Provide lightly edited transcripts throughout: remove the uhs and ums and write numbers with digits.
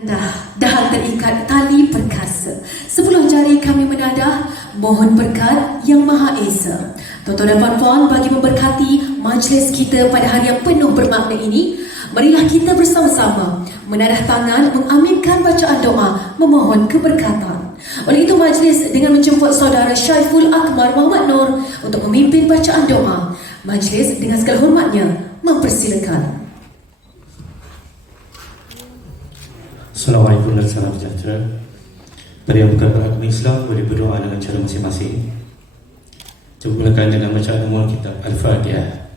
Dah terikat tali perkasa. 10 jari kami menadah, mohon berkat yang Maha Esa. Tuan-tuan dan puan-puan, bagi memberkati majlis kita pada hari yang penuh bermakna ini, marilah kita bersama-sama menadah tangan, mengaminkan bacaan doa, memohon keberkatan. Oleh itu, majlis dengan menjemput saudara Syaiful Akbar Muhammad Nur untuk memimpin bacaan doa. Majlis dengan segala hormatnya mempersilakan. Assalamualaikum dan salam sejahtera. Pada yang bukan beragama Islam boleh berdoa dengan cara masing-masing. Cuba mulakan dengan bacaan umum kitab Al-Fatihah.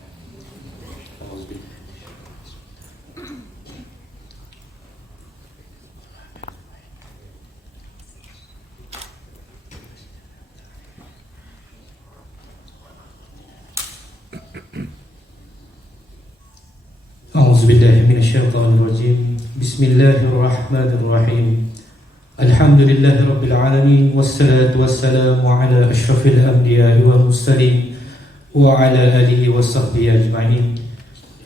A'udzubillahi minasyaitonirrajim. Bismillahirrahmanirrahim. Alhamdulillahi rabbil alamin, wassalatu wassalamu ala asyrafil anbiya'i wal mursalin wa ala alihi wa sahbihi ajma'in.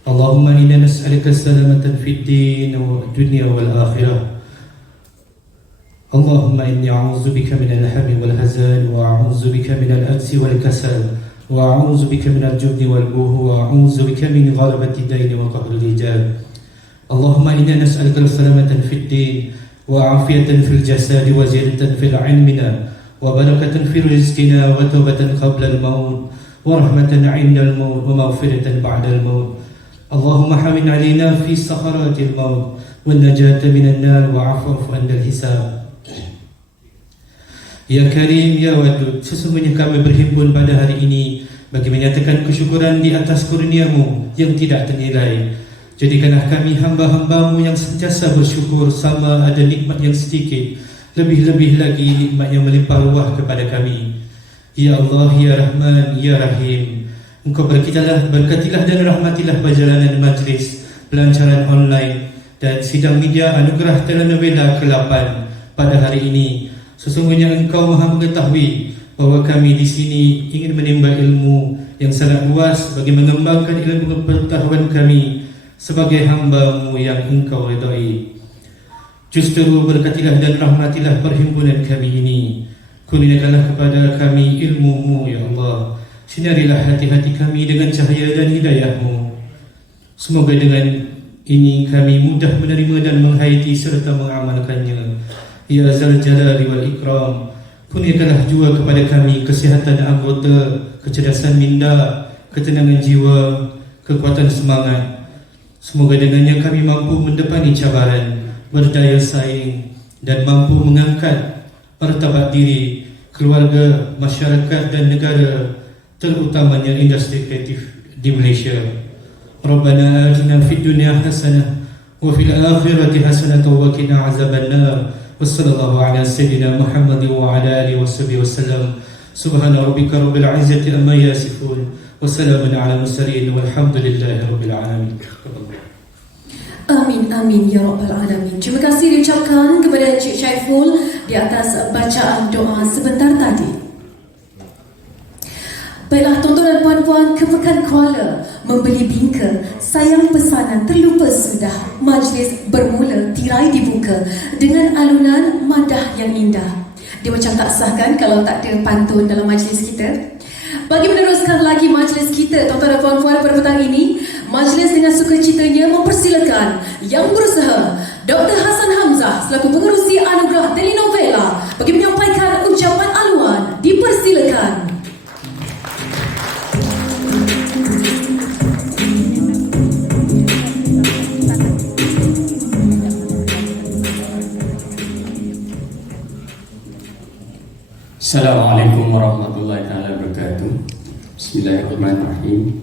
Allahumma inna nas'aluka salamatan fid din wa dunya wal akhirah. Allahumma inni a'udzubika minal hammi wal hazan wa a'udzubika minal ajzi wal kasal wa a'udzubika minal jubni wal buhli wa a'udzubika min ghalabati ad-dayn wa qahri rijal. Allahumma inna nas'aluka salamatan fid din wa afiyatan fil jasad wa ziyadatan fil ilmina wa barakatan fil rizqina wa tawbatan qabla al-maut wa rahmatan 'inda al-maut wa maghfiratan ba'da al-maut. Allahumma hamin 'alaina fi sakharatil maut wan najata minan nar wa 'afwa 'inda al-hisab. Ya Karim, Ya Wadud, sesungguhnya kami berhimpun pada hari ini bagi menyatakan kesyukuran di atas kurnia-Mu yang tidak ternilai. Jadikanlah kami hamba-hamba-Mu yang sentiasa bersyukur sama ada nikmat yang sedikit, lebih-lebih lagi nikmat yang melimpah ruah kepada kami. Ya Allah, Ya Rahman, Ya Rahim, Engkau berkatilah dan rahmatilah perjalanan majlis, pelancaran online dan sidang media anugerah telenovela ke-8 pada hari ini. Sesungguhnya Engkau Maha mengetahui bahawa kami di sini ingin menimba ilmu yang sangat luas bagi mengembangkan ilmu pengetahuan kami sebagai hamba-Mu yang Engkau redai. Justru berkatilah dan rahmatilah perhimpunan kami ini. Kurniakanlah kepada kami ilmu-Mu, Ya Allah. Sinarilah hati-hati kami dengan cahaya dan hidayah-Mu. Semoga dengan ini kami mudah menerima dan menghayati serta mengamalkannya. Ya Zal Jalali wal Ikram, kurniakanlah juga kepada kami kesihatan anggota, kecerdasan minda, ketenangan jiwa, kekuatan semangat. Semoga dengannya kami mampu mendepani cabaran, berdaya saing dan mampu mengangkat martabat diri, keluarga, masyarakat dan negara, terutamanya industri kreatif di Malaysia. Rabbana atina fid dunya hasanah wa fil akhirati hasanah wa qina azabannar. Wassallallahu ala sayyidina Muhammad wa ala alihi washabihi wasallam. Subhana rabbika rabbil izzati amma yasifun. Wassalamun ala mursalin walhamdulillahi rabbil alamin. Amin, amin, ya Rabbal Alamin. Terima kasih diucapkan kepada Encik Syaiful di atas bacaan doa sebentar tadi. Baiklah tuan-tuan dan puan-puan, ke Pekan Kuala membeli bingka, sayang pesanan terlupa sudah. Majlis bermula, tirai dibuka dengan alunan madah yang indah. Dia macam tak sah kan kalau tak ada pantun dalam majlis kita. Bagi meneruskan lagi majlis kita, tuan-tuan dan puan-puan, pada petang ini, majlis dengan sukacitanya mempersilakan yang berusaha Dr. Hassan Hamzah selaku pengerusi anugerah telenovela bagi menyampaikan ucapan aluan. Dipersilakan. Assalamualaikum warahmatullahi wabarakatuh. Bismillahirrahmanirrahim.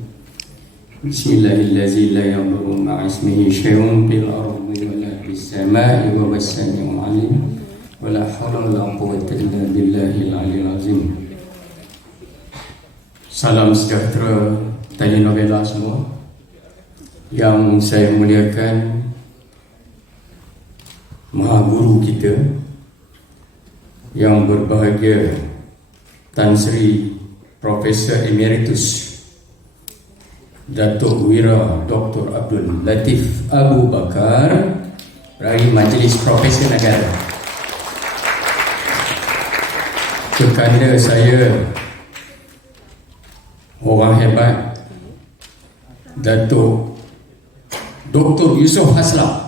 Bismillahirrahmanirrahim. La yadurru ma'a ismihi syai'un fil ardi wa la fis samaa'i wa huwas samii'ul 'aliim. Wa la haula wa la quwwata illa billahil 'aliyyil 'azim. Salam sejahtera telenovela semua. Yang saya muliakan Maha Guru kita yang berbahagia Tan Sri Profesor Emeritus Datuk Wira Dr. Abdul Latif Abu Bakar dari Majlis Profesor Negara. Kekanda saya, orang hebat, Datuk Dr. Yusof Haslam.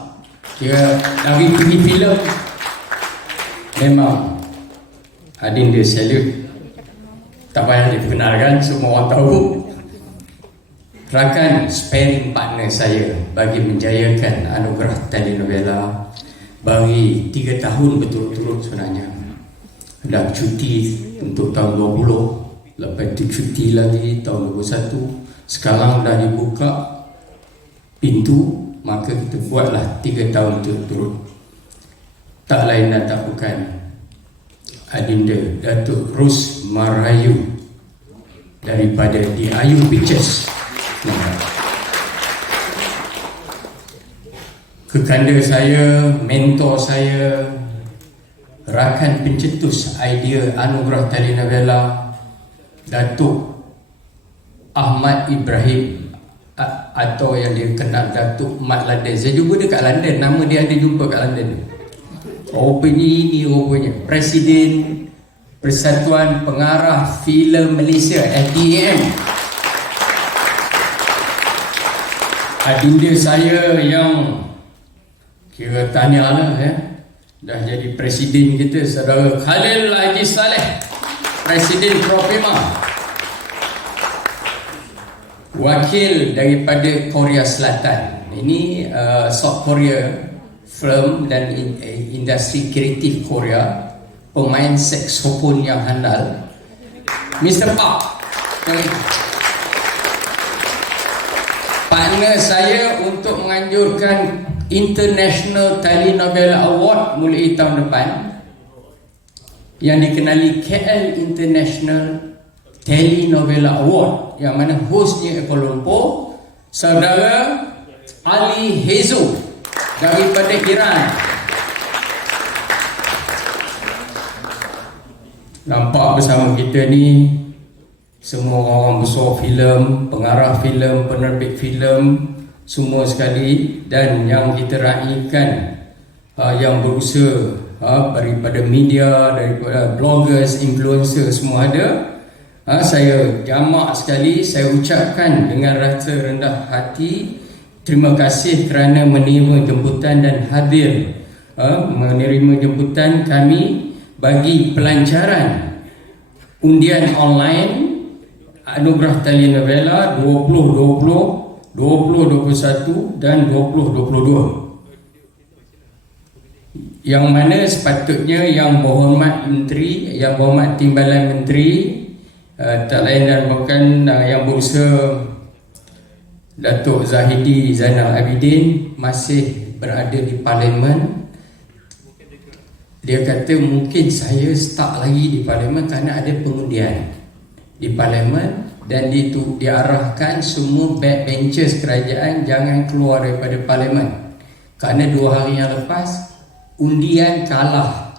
Dia dari TV filem memang adinda salute. Tak payah diperkenalkan, semua orang tahu. Rakan sparring partner saya bagi menjayakan anugerah telenovela bagi 3 tahun berturut-turut sebenarnya. Dah cuti untuk tahun 20, lepas itu cuti lagi tahun 21. Sekarang dah dibuka pintu, maka kita buatlah 3 tahun berturut-turut. Tak lain dan tak bukan adinda Datuk Ros Marayu daripada The Ayu Pictures. Kekanda saya, mentor saya, rakan pencetus idea anugerah telenovela Datuk Ahmad Ibrahim, atau yang dia kenal Datuk Mat London. Saya jumpa dia kat London, nama dia ada jumpa kat London. Rupanya ini rupanya Presiden Persatuan Pengarah Filem Malaysia, FDM. Adinda saya yang kira tahniahlah dah jadi presiden kita, saudara Khalil Haji Saleh, Presiden Propema. Wakil daripada Korea Selatan. Ini South Korea film dan industri kreatif Korea, pemain saksofon yang handal, Mr. Park. Partner saya untuk menganjurkan International Telenovela Award mulai tahun depan, yang dikenali KL International Telenovela Award, yang mana hostnya Kuala Lumpur, saudara Ali Hezo daripada Iran. Nampak bersama kita ni semua orang besar filem, pengarah filem, penerbit filem, semua sekali. Dan yang kita raikan yang berusaha daripada media, daripada bloggers, influencer, semua ada. Saya jamak sekali, saya ucapkan dengan rasa rendah hati terima kasih kerana menerima jemputan dan hadir menerima jemputan kami bagi pelancaran undian online Anugerah Telenovela 2020, 2021 dan 2022. Yang mana sepatutnya Yang Berhormat Menteri, Yang Berhormat Timbalan Menteri, tak lain dan bukan yang berusaha Datuk Zahidi Zainal Abidin masih berada di Parlimen. Dia kata mungkin saya start lagi di Parlimen kerana ada pengundian di Parlimen, dan diarahkan semua backbenchers kerajaan jangan keluar daripada Parlimen kerana 2 hari yang lepas undian kalah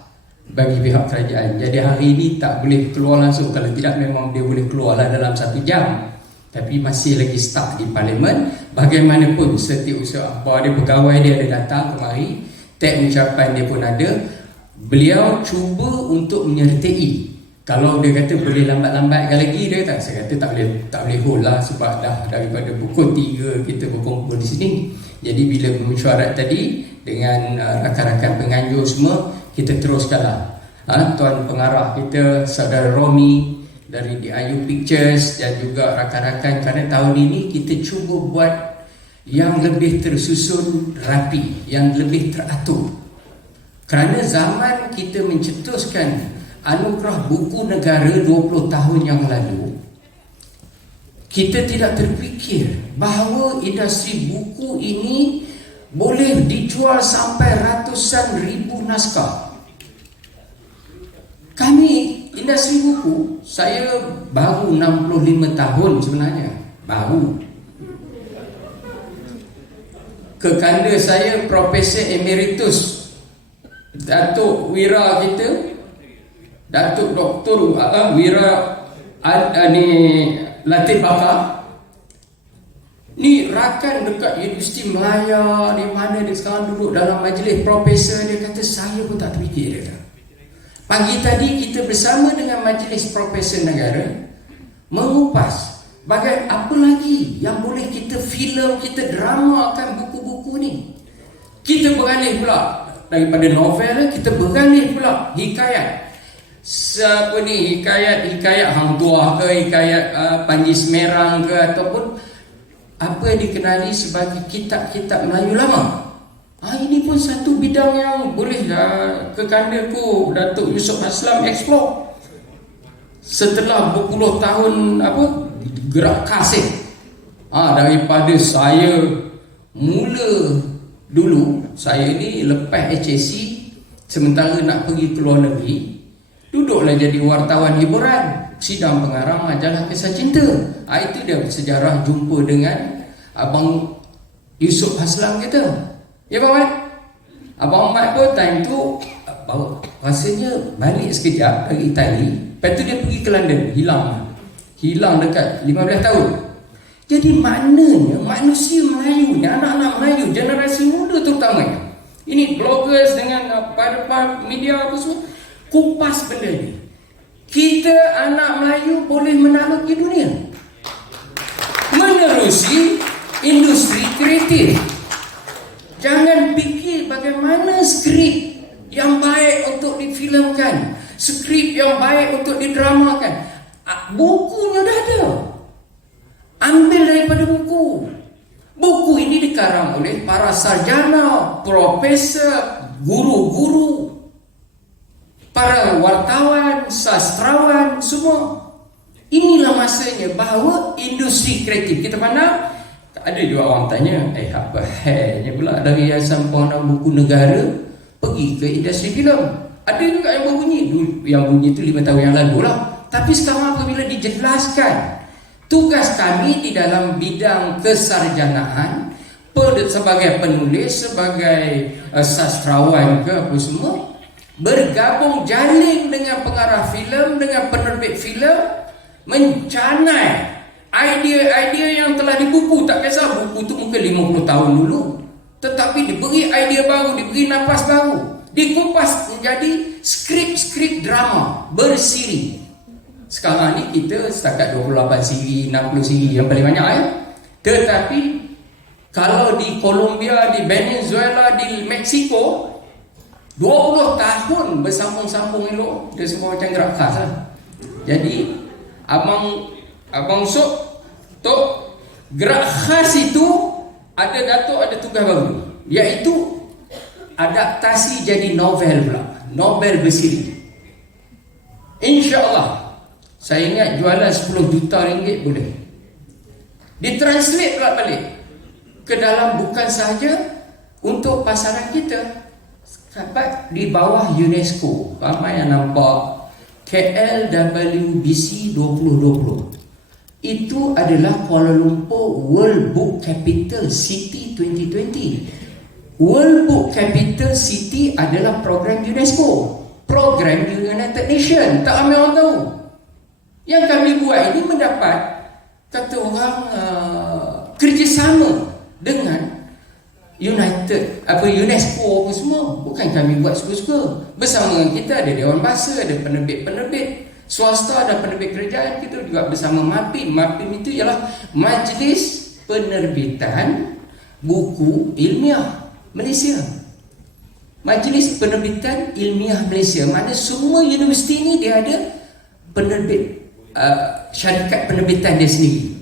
bagi pihak kerajaan. Jadi hari ini tak boleh keluar langsung. Kalau tidak memang dia boleh keluarlah dalam 1 jam, tapi masih lagi stuck di Parlimen. Bagaimanapun setiausaha akhbar dia, pegawai dia ada datang kemari, tag ucapan dia pun ada. Beliau cuba untuk menyertai. Kalau dia kata boleh lambat-lambatkan lagi, dia kata saya kata tak boleh hold lah, sebab dah daripada pukul 3 kita berkumpul di sini. Jadi bila mesyuarat tadi dengan rakan-rakan penganjur semua, kita teruskanlah. Tuan pengarah kita saudara Romi dari The Ayu Pictures dan juga rakan-rakan, kerana tahun ini kita cuba buat yang lebih tersusun rapi, yang lebih teratur. Kerana zaman kita mencetuskan Anugerah Buku Negara 20 tahun yang lalu, kita tidak terfikir bahawa industri buku ini boleh dijual sampai ratusan ribu naskah. Kami industri buku, saya baru 65 tahun sebenarnya, baru. Kekanda saya Profesor Emeritus Datuk Wira kita, Datuk Dr. Wira Latif Bakar, Ni rakan dekat Universiti Melaya, di mana dia sekarang duduk dalam majlis profesor. Dia kata saya pun tak terfikir dia. Pagi tadi kita bersama dengan majlis profesor negara mengupas apa lagi yang boleh kita filem, kita dramakan buku-buku ni. Kita beralih pula daripada novel, kita beralih pula hikayat. Siapa ni hikayat Hang Tuah ke, hikayat Panji Semerang ke, ataupun apa yang dikenali sebagai kitab-kitab Melayu lama. Ini pun satu bidang yang boleh kekandaku Datuk Yusof Aslam explore. Setelah berpuluh tahun gerak kasih, daripada saya mula dulu, saya ni lepas HSC, sementara nak pergi ke luar negeri, duduklah jadi wartawan hiburan, sidang pengarang majalah Kisah Cinta. Itu dia sejarah jumpa dengan Abang Yusof Aslam kita. Ya Abang Mat? Abang Mat pun time tu rasanya balik sekejap dari Itali. Lepas tu dia pergi ke London, hilang dekat 15 tahun. Jadi maknanya manusia Melayu ni, anak-anak Melayu, generasi muda terutamanya, ini bloggers dengan para media apa semua, kupas benda ni. Kita anak Melayu boleh menaklukkan dunia menerusi industri kreatif. Jangan fikir bagaimana skrip yang baik untuk difilmkan, skrip yang baik untuk didramakan. Bukunya dah ada. Ambil daripada buku. Buku ini dikarang oleh para sarjana, profesor, guru-guru, para wartawan, sastrawan, semua. Inilah masanya bahawa industri kreatif kita pandang. Ada juga orang tanya, apa halnya pula dari Yayasan Pewarna Buku Negara pergi ke industri filem? Ada juga yang berbunyi. Yang bunyi itu 5 tahun yang lalu lah. Tapi sekarang apabila dijelaskan tugas kami di dalam bidang kesarjanaan, sebagai penulis, sebagai sastrawan ke apa semua, bergabung jalin dengan pengarah filem, dengan penerbit filem, mencanai idea-idea yang telah dibuku. Tak kisah buku tu mungkin 50 tahun dulu, tetapi diberi idea baru, diberi nafas baru, dikupas menjadi skrip-skrip drama bersiri. Sekarang ni kita setakat 28 siri, 60 siri yang paling banyak Tetapi kalau di Colombia, di Venezuela, di Mexico, 20 tahun bersambung-sambung elok. Dia semua macam gerak khas lah. Jadi Abang Sok Tok, gerak khas itu ada Datuk ada tugas baru, iaitu adaptasi jadi novel pula, novel bersiri. InsyaAllah saya ingat jualan 10 juta ringgit boleh ditranslate pula balik ke dalam, bukan sahaja untuk pasaran kita, dapat di bawah UNESCO. Ramai yang nampak KLWBC 2020. Itu adalah Kuala Lumpur World Book Capital City 2020. World Book Capital City adalah program UNESCO, program United Nations. Tak ramai orang tahu. Yang kami buat ini mendapat, kata orang, kerjasama dengan UNESCO apa semua. Bukan kami buat suka-suka. Bersama dengan kita ada Dewan Bahasa, ada penerbit-penerbit swasta, ada penerbit kerajaan. Kita juga bersama MAPIM. MAPIM itu ialah Majlis Penerbitan Buku Ilmiah Malaysia. Majlis Penerbitan Ilmiah Malaysia. Mana semua universiti ni dia ada penerbit, syarikat penerbitan dia sendiri.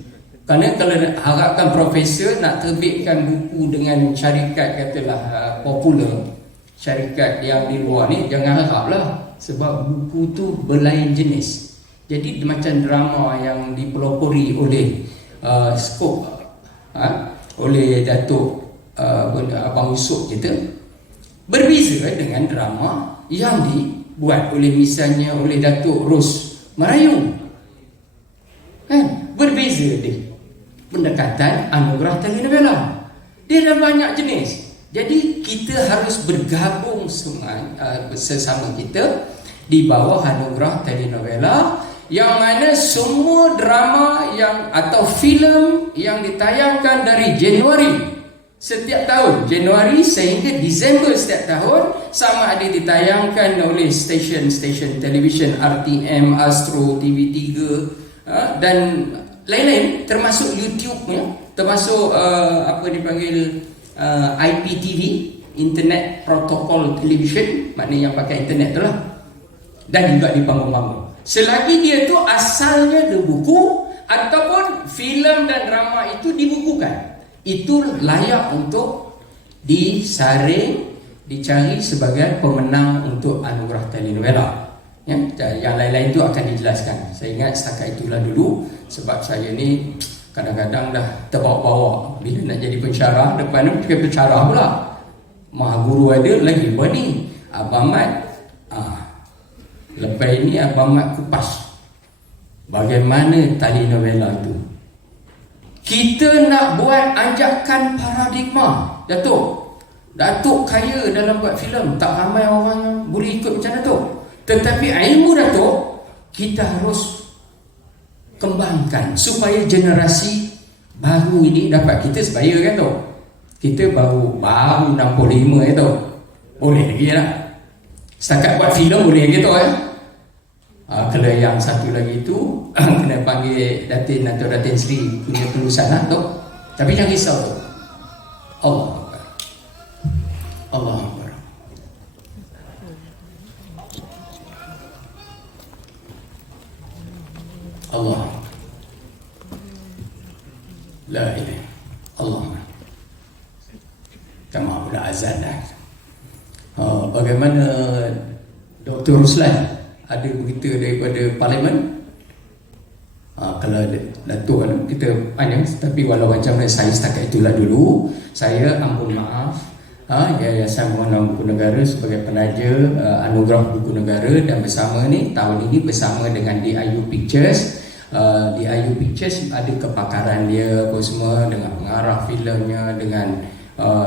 Kerana kalau harapkan profesor nak terbitkan buku dengan syarikat katalah popular, syarikat yang di luar ni, jangan haraplah, sebab buku tu berlain jenis. Jadi macam drama yang dipelopori oleh oleh Datuk Abang Yusof kita, berbeza dengan drama yang dibuat oleh misalnya oleh Datuk Ros Merayu. Kan? Berbeza dia. Pendekatan anugerah telenovela. Dia ada banyak jenis. Jadi kita harus bergabung sesama kita di bawah anugerah telenovela yang mana semua drama yang atau filem yang ditayangkan dari Januari setiap tahun, Januari sehingga Disember setiap tahun, sama ada ditayangkan oleh stesen-stesen televisyen RTM, Astro, TV3 dan lain-lain, termasuk YouTube ya, termasuk apa dipanggil IPTV, Internet Protocol Television, maknanya yang pakai internet tu lah, dan juga dibangun-bangun. Selagi dia tu asalnya dari buku ataupun filem dan drama itu dibukukan, itu layak untuk disaring, dicari sebagai pemenang untuk anugerah telenovela. Ya, yang lain-lain itu akan dijelaskan. Saya ingat setakat itulah dulu, sebab saya ni kadang-kadang dah terbawa-bawa bila nak jadi pensyarah. Depan ni pensyarah pula, Maha Guru ada lagi apa ni, Abang Mat. Lepas ini Abang Mat kupas bagaimana telenovela itu. Kita nak buat anjakan paradigma. Datuk kaya dalam buat filem, tak ramai orang yang boleh ikut macam Datuk. Tetapi ilmu Datuk kita harus kembangkan supaya generasi baru ini dapat. Kita sebaya kan tu, kita baru 65 tu, boleh lagi lah. Setakat buat filem boleh lagi tu ya. Kalau yang satu lagi tu kena panggil Datin atau Datin Sri punya kelulusan lah tu. Tapi jangan risau tu. Allah Akbar, Allah Akbar. Allah la ilaha Allah. Kama pula azan dah. Bagaimana Dr. Ruslan ada berita daripada Parlimen? Kalau Datuk kita panjang, tapi walau macam mana saya setakat itulah dulu. Saya ampun maaf Yayasan Pengenalan Buku Negara sebagai penaja anugerah buku negara, dan bersama ni tahun ini bersama dengan DIU Pictures. DIU Pictures ada kepakaran dia apa semua, dengan pengarah filmnya, dengan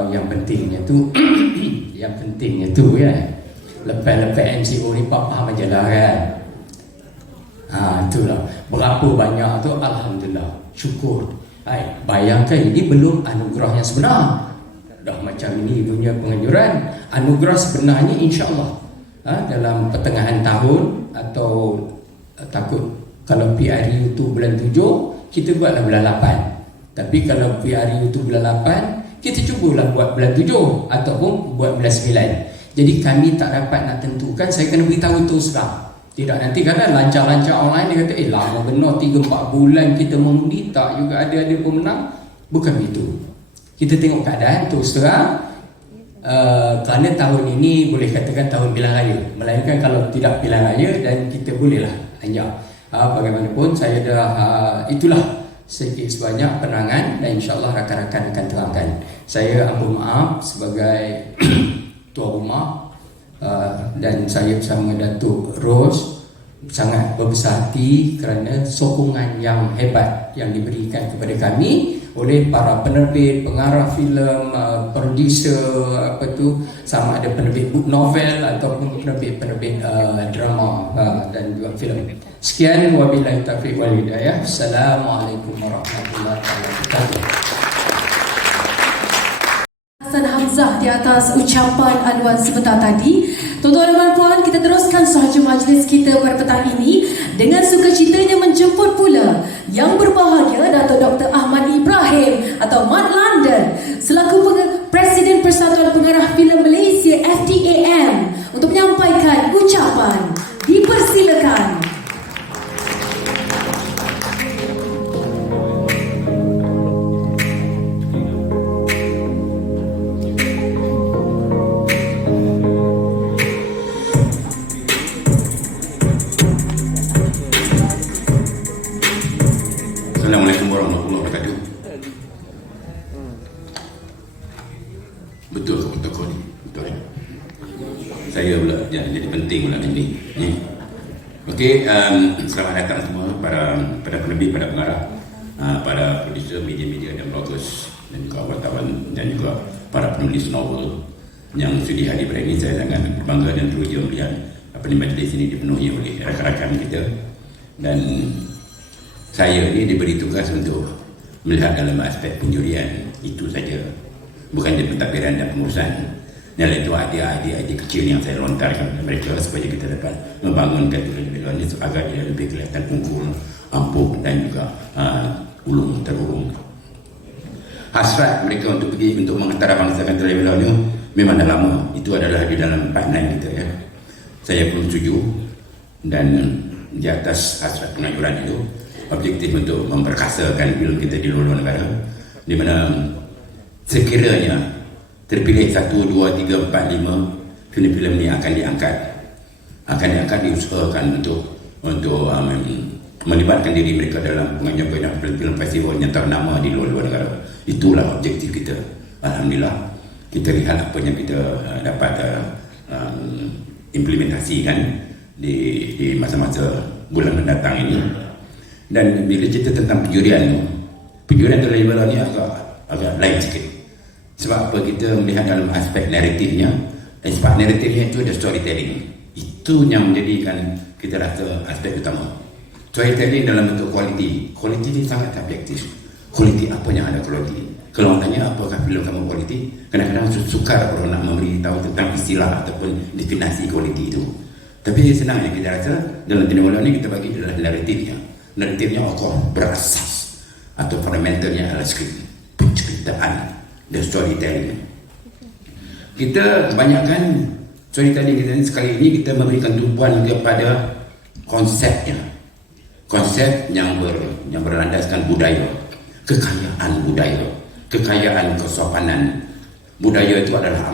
yang pentingnya tu yang pentingnya tu ya, lepas MCO ni faham aja lah kan. Itulah berapa banyak tu, alhamdulillah, syukur. Bayangkan ini belum anugerah yang sebenar, dah macam ini dunia penganjuran. Anugerah sebenarnya insya-Allah dalam pertengahan tahun, atau takut kalau PRU tu bulan 7, kita buatlah bulan 8. Tapi kalau PRU tu bulan 8, kita cubalah buat bulan 7 ataupun buat bulan 9. Jadi kami tak dapat nak tentukan, saya kena beritahu terus terang. Tidak nanti kadang lancar-lancar online dia kata lama benar 3-4 bulan kita mengundi, tak juga ada pemenang. Bukan begitu. Kita tengok keadaan terus terang. Kerana tahun ini boleh katakan tahun pilihan raya, melainkan kalau tidak pilihan raya, dan kita bolehlah anjak. Bagaimanapun saya dah itulah sedikit sebanyak penerangan, dan insyaAllah rakan-rakan akan terangkan. Saya ampun maaf sebagai tuan rumah, dan saya bersama Datuk Ros sangat berbesar hati kerana sokongan yang hebat yang diberikan kepada kami oleh para penerbit, pengarah filem, producer, sama ada penerbit buku novel ataupun penerbit drama dan juga filem. Sekian, wabillahi taufiq wal hidayah. Assalamualaikum warahmatullahi wabarakatuh. Hasan Hamzah di atas ucapan aluan sebentar tadi. Tuan-tuan dan puan, kita teruskan sahaja majlis kita pada petang ini dengan sukacitanya menjemput pula yang berbahagia Datuk Dr. Ahmad Ibrahim atau Mat London selaku Presiden Persatuan Pengarah Filem Malaysia FTAM untuk menyampaikan ucapan. Dipersilakan. Assalamualaikum warahmatullahi wabarakatuh. Betul ke protokol ni? Betul kan? Saya pula jadi penting pula ini. Okey, selamat datang semua para penerbit, para pengarah, para producer, media-media dan bloggers, dan juga wartawan, dan juga para penulis novel yang sudi hadir pada ini. Saya sangat berbangga dan teruja melihat majlis ini dipenuhi oleh rakan-rakan kita. Dan saya ni diberi tugas untuk melihat dalam aspek penjurian itu saja, bukan di pentadbiran dan pengurusan. Dan itu idea kecil yang saya lontarkan kepada mereka supaya kita dapat membangunkan tujuan ini agar dia lebih kelihatan unggul, ampuh dan juga ulung terurung. Hasrat mereka untuk pergi untuk mengantarabangsakan Teluk ini memang dah lama. Itu adalah di dalam pipeline kita, ya. Saya pun setuju, dan di atas hasrat pengajuran itu objektif untuk memperkasakan film kita di luar negara, di mana sekiranya terpilih 1, 2, 3, 4, 5 filem-filem ini akan diangkat, diusahakan untuk melibatkan diri mereka dalam pengajuan film festival yang ternama di luar negara. Itulah objektif kita. Alhamdulillah, kita lihat apa yang kita dapat implementasikan di masa-masa bulan mendatang ini. Dan bila cerita tentang penjurian televisi ni agak lain sikit. Sebab apa, kita melihat dalam aspek naratifnya, dan sebab naratifnya itu ada storytelling. Itu yang menjadikan kita rasa aspek utama. Storytelling dalam bentuk kualiti. Kualiti ini sangat subjektif. Kualiti apa yang ada kualiti? Kalau orang tanya apakah filem kamu kualiti, kadang-kadang sukar orang nak memberi tahu tentang istilah ataupun definisi kualiti itu. Tapi senang yang kita rasa dalam tindakan ini kita bagi adalah naratifnya. Naratifnya berasas atau fundamentalnya adalah skrip, penceritaan, dan storytelling. Kita kebanyakan storytelling kita ini sekali ini kita memberikan tumpuan kepada konsepnya, konsep yang berlandaskan budaya, kekayaan kesopanan. Budaya itu adalah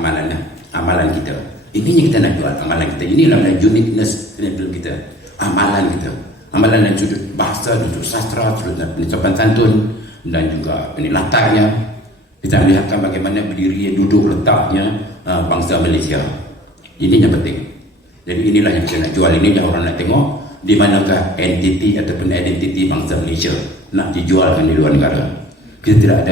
amalan kita. Ini yang kita nak jual, amalan kita. Inilah uniqueness film kita, amalan kita. Amalan dari sudut bahasa, sudut sastra, sudut sopan santun, dan juga latarnya. Kita melihatkan bagaimana berdiri, duduk, letaknya bangsa Malaysia. Ini yang penting. Jadi inilah yang kita nak jual. Ini yang orang nak tengok di manakah entiti ataupun identiti bangsa Malaysia nak dijualkan di luar negara. Kita tidak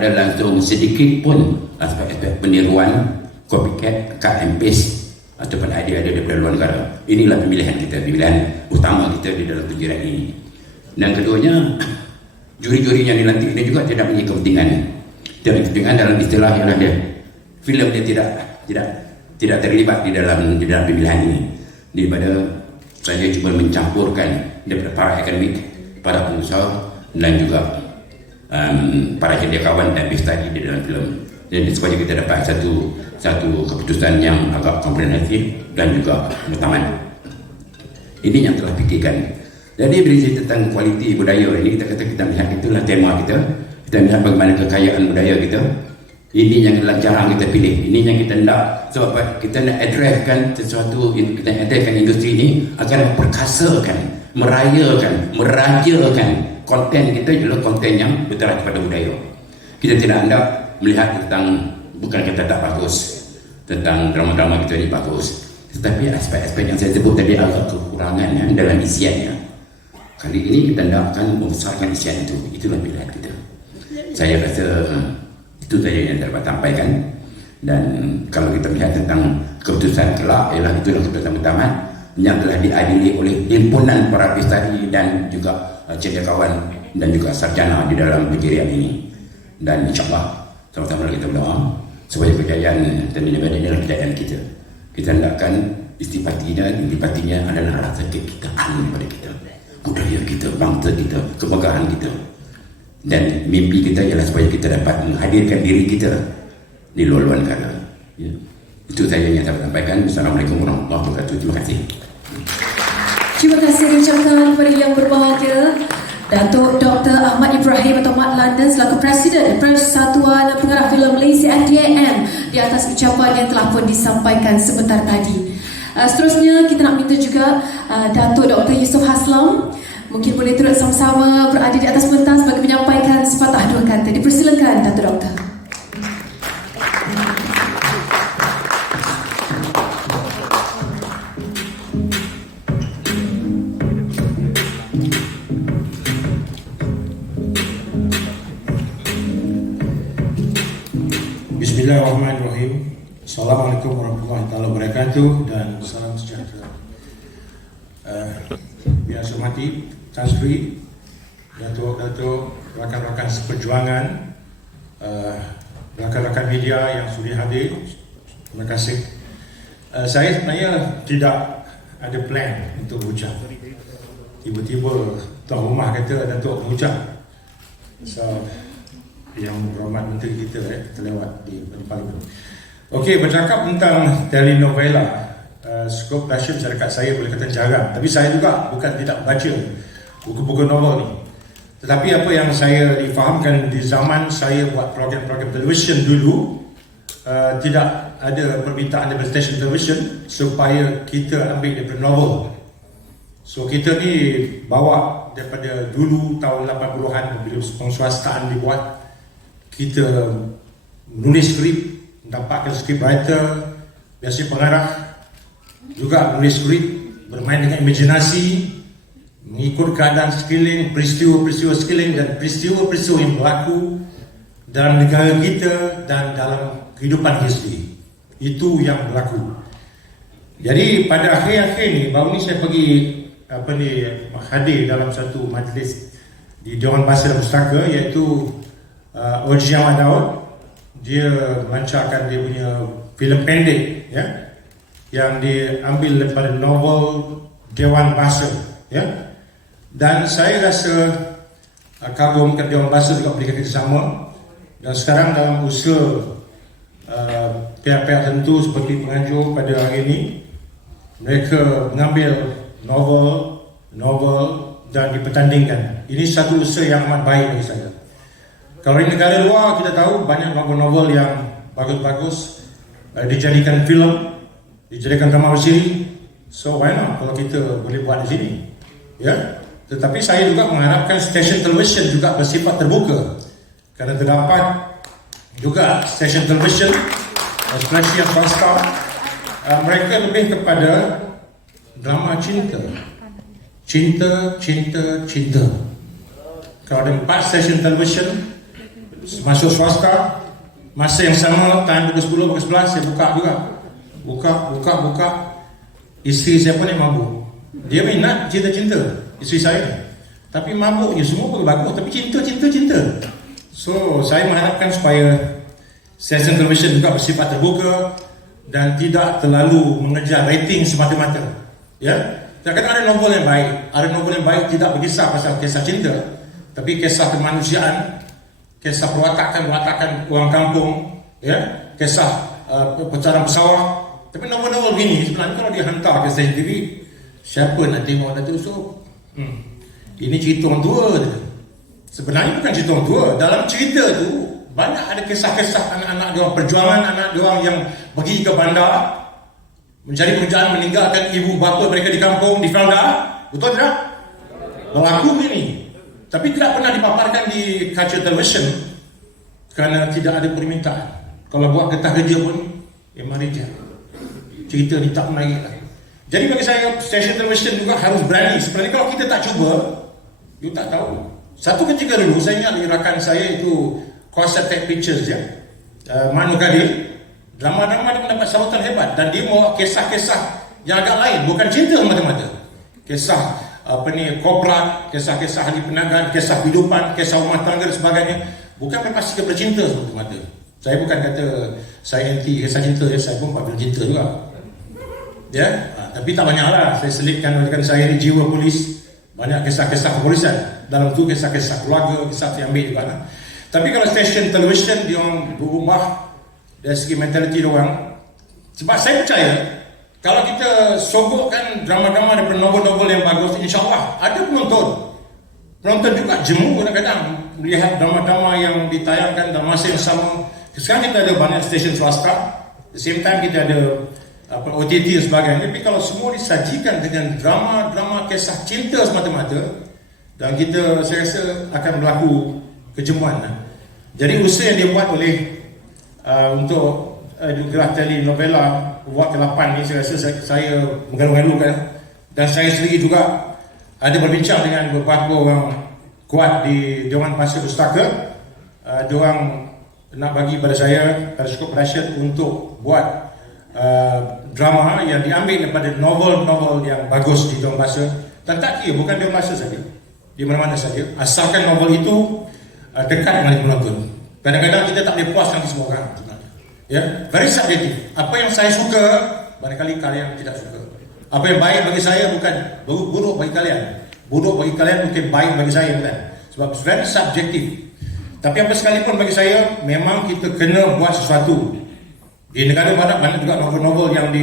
ada langsung sedikit pun aspek-aspek peniruan, copycat, cut and paste ataupun idea-idea daripada luar negara. Inilah pemilihan kita, pemilihan utama kita di dalam penjurian ini. Dan keduanya, juri-juri yang dilantik ini juga tidak punya kepentingan. Tidak punya kepentingan dalam istilah yang ada. Filem dia tidak terlibat di dalam pemilihan ini. Daripada saya cuba mencampurkan daripada para akademik, para pengusaha dan juga para cendekiawan dan bestari di dalam filem. Jadi supaya kita dapat satu keputusan yang agak komprehensif dan juga mutaman. Ini yang telah fikirkan. Jadi berisi tentang kualiti budaya ini, kita melihat itulah tema kita. Kita melihat bagaimana kekayaan budaya kita. Ini yang jarang kita pilih. Ini yang kita nak, sebab kita nak addresskan sesuatu, kita addresskan industri ini agar perkasakan, merajakan konten kita adalah konten yang bertaraf kepada budaya. Kita tidak hendak melihat tentang, bukan kita tak bagus tentang drama-drama kita ini bagus, tetapi aspek-aspek yang saya sebut tadi agak kekurangannya dalam isiannya. Kali ini kita hendakkan membesarkan isian itu. Itulah pilihan kita. Saya rasa itu saja yang dapat sampaikan. Dan kalau kita melihat tentang keputusan kelak, ialah itulah keputusan utama yang telah diadili oleh himpunan para bestari dan juga cendekiawan dan juga sarjana di dalam penjurian ini. Dan insyaAllah sama-sama kita berdoa supaya kejayaan dan negara ini adalah kejayaan kita. Kita hendakkan istipatinya adalah rasa kekitaan daripada kita, budaya kita, bangsa kita, kemegahan kita. Dan mimpi kita ialah supaya kita dapat menghadirkan diri kita di luar negara. Ya. Itu saja yang saya sampaikan. Assalamualaikum warahmatullahi wabarakatuh. Terima kasih. Terima kasih diucapkan kepada yang berbahagia Datuk Dr. Ahmad Ibrahim atau Mat London selaku Presiden Persatuan Pengarah Filem Malaysia FDM di atas ucapan yang telah pun disampaikan sebentar tadi. Seterusnya kita nak minta juga Datuk Dr. Yusof Haslam mungkin boleh turut sama-sama berada di atas pentas bagi menyampaikan sepatah dua kata. Dipersilakan Datuk Doktor. Bismillahirrahmanirrahim. Assalamualaikum warahmatullahi wabarakatuh dan salam sejahtera. Yang saya hormati Tan Sri, Datuk-datuk, rakan-rakan seperjuangan, rakan-rakan media yang sudah hadir, terima kasih. Saya sebenarnya tidak ada plan untuk hujang. Tiba-tiba tuan rumah kata Datuk hujang. So, yang berhormat menteri kita terlewat di parlimen. Okey, bercakap tentang telenovela, skop dahsyat masyarakat saya boleh kata jarang. Tapi saya juga bukan tidak baca buku-buku novel ni. Tetapi apa yang saya difahamkan di zaman saya buat program-program televisyen dulu, tidak ada permintaan daripada stesen televisyen supaya kita ambil daripada novel. So kita ni bawa daripada dulu tahun 80-an bila penguasaan dibuat, kita menulis skrip, dapatkan skrip writer, biasanya pengarah, juga menulis skrip, bermain dengan imajinasi, mengikut keadaan sekeliling, peristiwa-peristiwa sekeliling dan peristiwa-peristiwa yang berlaku dalam negara kita dan dalam kehidupan kita sendiri. Itu yang berlaku. Jadi pada akhir-akhir ni, baru ni saya pergi hadir dalam satu majlis di Dewan Bahasa dan Pustaka, iaitu Oji Ahmad Daud. Dia melancarkan dia punya filem pendek, ya, yang diambil daripada novel Dewan Bahasa, ya. Dan saya rasa kagum ke Dewan Bahasa juga berikan kerjasama, dan sekarang dalam usaha pihak-pihak tertentu seperti penganjur pada hari ini, mereka mengambil novel dan dipertandingkan. Ini satu usaha yang amat baik bagi saya. Kalau di negara luar kita tahu banyak novel-novel yang bagus-bagus dijadikan filem, dijadikan drama bersiri. So why not kalau kita boleh buat di sini, ya? Tetapi saya juga mengharapkan stesen televisyen juga bersifat terbuka, kerana terdapat juga stesen televisyen, especially yang swasta, mereka lebih kepada drama cinta. Cinta. Kalau ada 4 stesen televisyen masuk swasta, masa yang sama tahun pukul 10, pukul 11 saya buka juga. Buka. Isteri saya pun yang mabuk. Dia minat cinta-cinta, isteri saya. Tapi mabuknya semua pun bagus, tapi cinta. So saya mengharapkan supaya stesen televisyen juga bersifat terbuka dan tidak terlalu mengejar rating semata-mata, ya. Kadang-kadang ada novel yang baik tidak berkisah pasal kisah cinta, tapi kisah kemanusiaan, kisah perwatakan orang kampung, ya, kisah pecahan pesawat. Tapi novel-novel begini sebenarnya kalau dia hantar ke stesen TV, siapa nak tengok nanti usuk? Ini cerita orang tua. Sebenarnya bukan cerita orang tua. Dalam cerita tu banyak ada kisah-kisah anak-anak dia orang, perjuangan anak dia orang yang pergi ke bandar mencari pekerjaan, meninggalkan ibu bapa mereka di kampung, di Felda. Betul tidak? Berlaku begini. Tapi tidak pernah dipaparkan di kaca televisyen kerana tidak ada permintaan. Kalau buat getah kerja pun, mari je. Cerita ni tak menarik lah. Jadi bagi saya, stesen televisyen juga harus berani. Sebenarnya kalau kita tak cuba, you tak tahu. Satu ketika dulu, saya ingat rakan saya itu Concept Pictures, ya, Manu Kadir. Drama-drama dia mendapat sambutan hebat, dan dia membawa kisah-kisah yang agak lain, bukan cinta semata-mata. Kisah korporat, kisah-kisah ahli perniagaan, kisah kehidupan, kisah rumah tangga dan sebagainya. Bukan berpasti kepada cinta semata-mata. Saya bukan kata saya anti kisah cinta, ya, saya pun pakai cinta juga, ya. Tapi tak banyaklah. Saya selitkan dengan saya ni jiwa polis, banyak kisah-kisah kepolisian. Dalam tu kisah-kisah keluarga, kisah yang ambil juga. Tapi kalau stesen televisyen dia orang berubah dari segi mentaliti dia orang. Sebab saya percaya kalau kita sogokkan drama-drama daripada novel-novel yang bagus, insya-Allah ada penonton. Penonton juga jemu kadang-kadang melihat drama-drama yang ditayangkan dalam masa yang sama. Sekarang kita ada banyak stesen swasta, the same time kita ada OTT dan sebagainya. Tapi kalau semua disajikan dengan drama-drama kisah cinta semata-mata, dan kita, saya rasa akan berlaku kejemuan. Jadi usaha yang dia buat oleh untuk gerak telenovela buat ke-8 ni, saya rasa saya menggalu-galukan, dan saya sendiri juga ada berbincang dengan beberapa orang kuat di Dewan Bahasa Pustaka. Diorang nak bagi pada saya pada skop dahsyat untuk buat drama yang diambil daripada novel-novel yang bagus di dalam bahasa, dan tak kira bukan dalam bahasa saja, di mana-mana saja, asalkan novel itu dekat dengan penonton. Kadang-kadang kita tak boleh puas nanti semua orang. Ya, very subjective. Apa yang saya suka, barangkali kalian tidak suka. Apa yang baik bagi saya bukan buruk bagi kalian. Buruk bagi kalian mungkin baik bagi saya, bukan? Sebab very subjective. Tapi apa sekalipun bagi saya, memang kita kena buat sesuatu. Di negara barat banyak juga novel-novel yang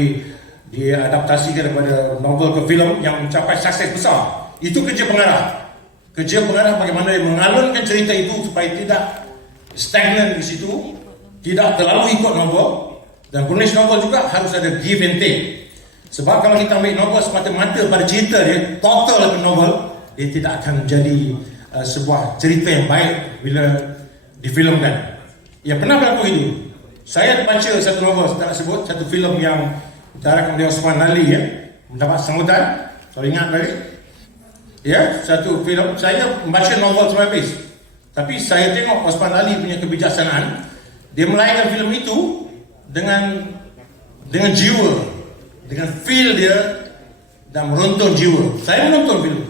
diadaptasikan daripada novel ke filem yang mencapai sukses besar. Itu kerja pengarah. Kerja pengarah bagaimana dia mengalunkan cerita itu supaya tidak stagnan di situ, tidak terlalu ikut novel. Dan penulis novel juga harus ada give and take. Sebab kalau kita ambil novel semata-mata pada cerita dia, total novel, dia tidak akan menjadi sebuah cerita yang baik bila difilmkan. Ya, pernah berlaku itu. Saya baca satu novel, saya tak nak sebut, satu filem yang ditarakkan oleh Osman Ali, ya, mendapat sambutan, kalau ingat balik. Ya, satu filem, saya membaca novel sampai habis. Tapi saya tengok Osman Ali punya kebijaksanaan, dia melahirkan filem itu dengan jiwa, dengan feel dia, dan meronton jiwa. Saya menonton filem.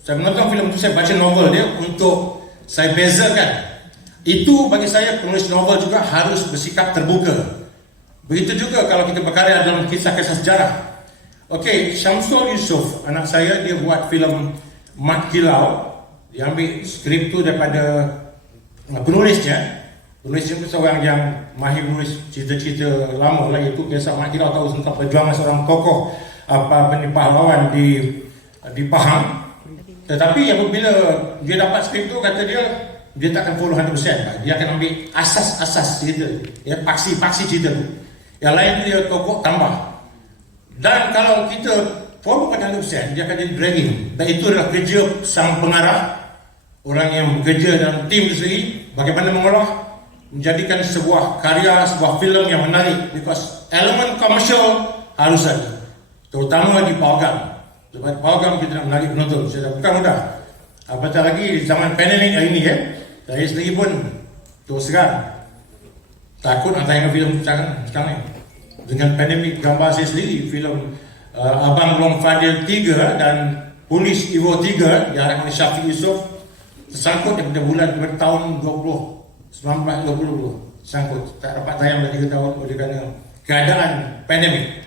Saya menonton filem itu, saya baca novel dia untuk saya bezakan. Itu bagi saya penulis novel juga harus bersikap terbuka. Begitu juga kalau kita berkarya dalam kisah-kisah sejarah. Okey, Syamsul Yusof, anak saya, dia buat filem Mat Kilau. Dia ambil skrip tu daripada penulisnya. Penulisnya itu seorang yang mahir menulis cerita-cerita lama lah, iaitu kisah Mat Kilau tahu tentang perjuangan seorang tokoh pahlawan di Pahang. Tetapi apabila dia dapat skrip tu, kata dia tak akan follow 100%. Dia akan ambil asas-asas cerita, ya, paksi-paksi cerita tu. Yang lain dia tokoh tambah. Dan kalau kita follow pada 100%, dia akan jadi dragging. Dan itu adalah kerja sang pengarah, orang yang bekerja dalam tim itu sendiri, bagaimana mengolah, menjadikan sebuah karya, sebuah filem yang menarik. Because elemen komersial harus ada, terutama di Pawagam. Sebab Pawagam kita nak menarik penonton, saya bukan mudah. Apatah lagi di zaman pandemik hari ini, ya. Saya sendiri pun terus terang takut nak tayangkan filem sekarang ni. Dengan pandemik, gambar saya sendiri, filem Abang Long Fadil 3 dan Polis Evo 3 diarahkan oleh Syafiq Yusof, tersangkut daripada tahun 1920 sangkut, tak dapat tayang dah 3 tahun oleh kerana keadaan pandemik.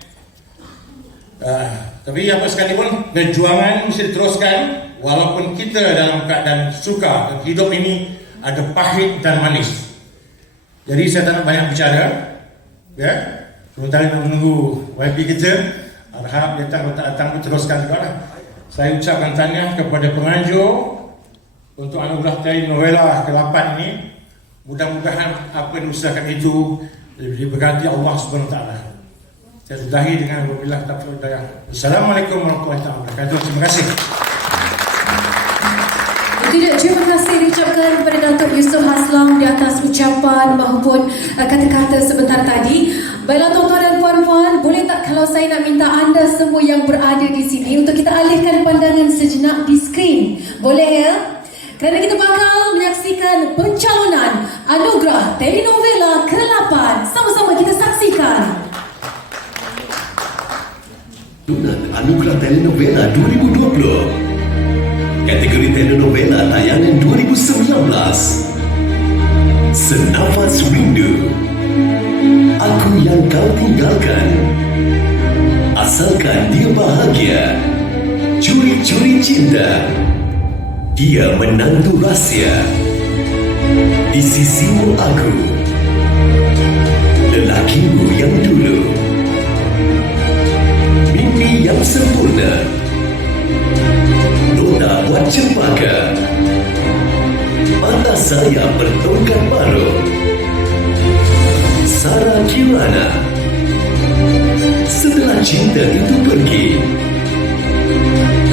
Tapi apa sekalipun, perjuangan mesti diteruskan walaupun kita dalam keadaan suka. Hidup ini ada pahit dan manis. Jadi saya tak nak banyak bicara, ya. Sementara nak menunggu YP kita, harap datang atau tak datang teruskan juga lah. Saya ucapkan tahniah kepada penganjur untuk anugerah telenovela ke-8 ini. Mudah-mudahan apa yang diusahakan itu diberkati Allah SWT. Saya sudahi dengan wabillahi taufiq wal hidayah. Assalamualaikum warahmatullahi wabarakatuh. Terima kasih. Terima kasih diucapkan kepada Datuk Yusof Haslam di atas ucapan maupun kata-kata sebentar tadi. Baiklah tuan-tuan dan puan-puan, boleh tak kalau saya nak minta anda semua yang berada di sini untuk kita alihkan pandangan sejenak di skrin? Boleh, ya? Kerana kita bakal menyaksikan pencalonan anugerah telenovela ke-8. Sama-sama kita saksikan. Anugerah Telenovela 2020. Kategori Telenovela tayangan 2019. Senafas Rindu. Aku yang kau tinggalkan. Asalkan dia bahagia. Curi-curi cinta. Dia menantu rahsia. Di sisimu aku. Lelakimu yang dulu. Mimpi yang sempurna. Nota buat cempaka. Mata saya bertongkat baru. Sarah Kirana. Setelah cinta itu pergi,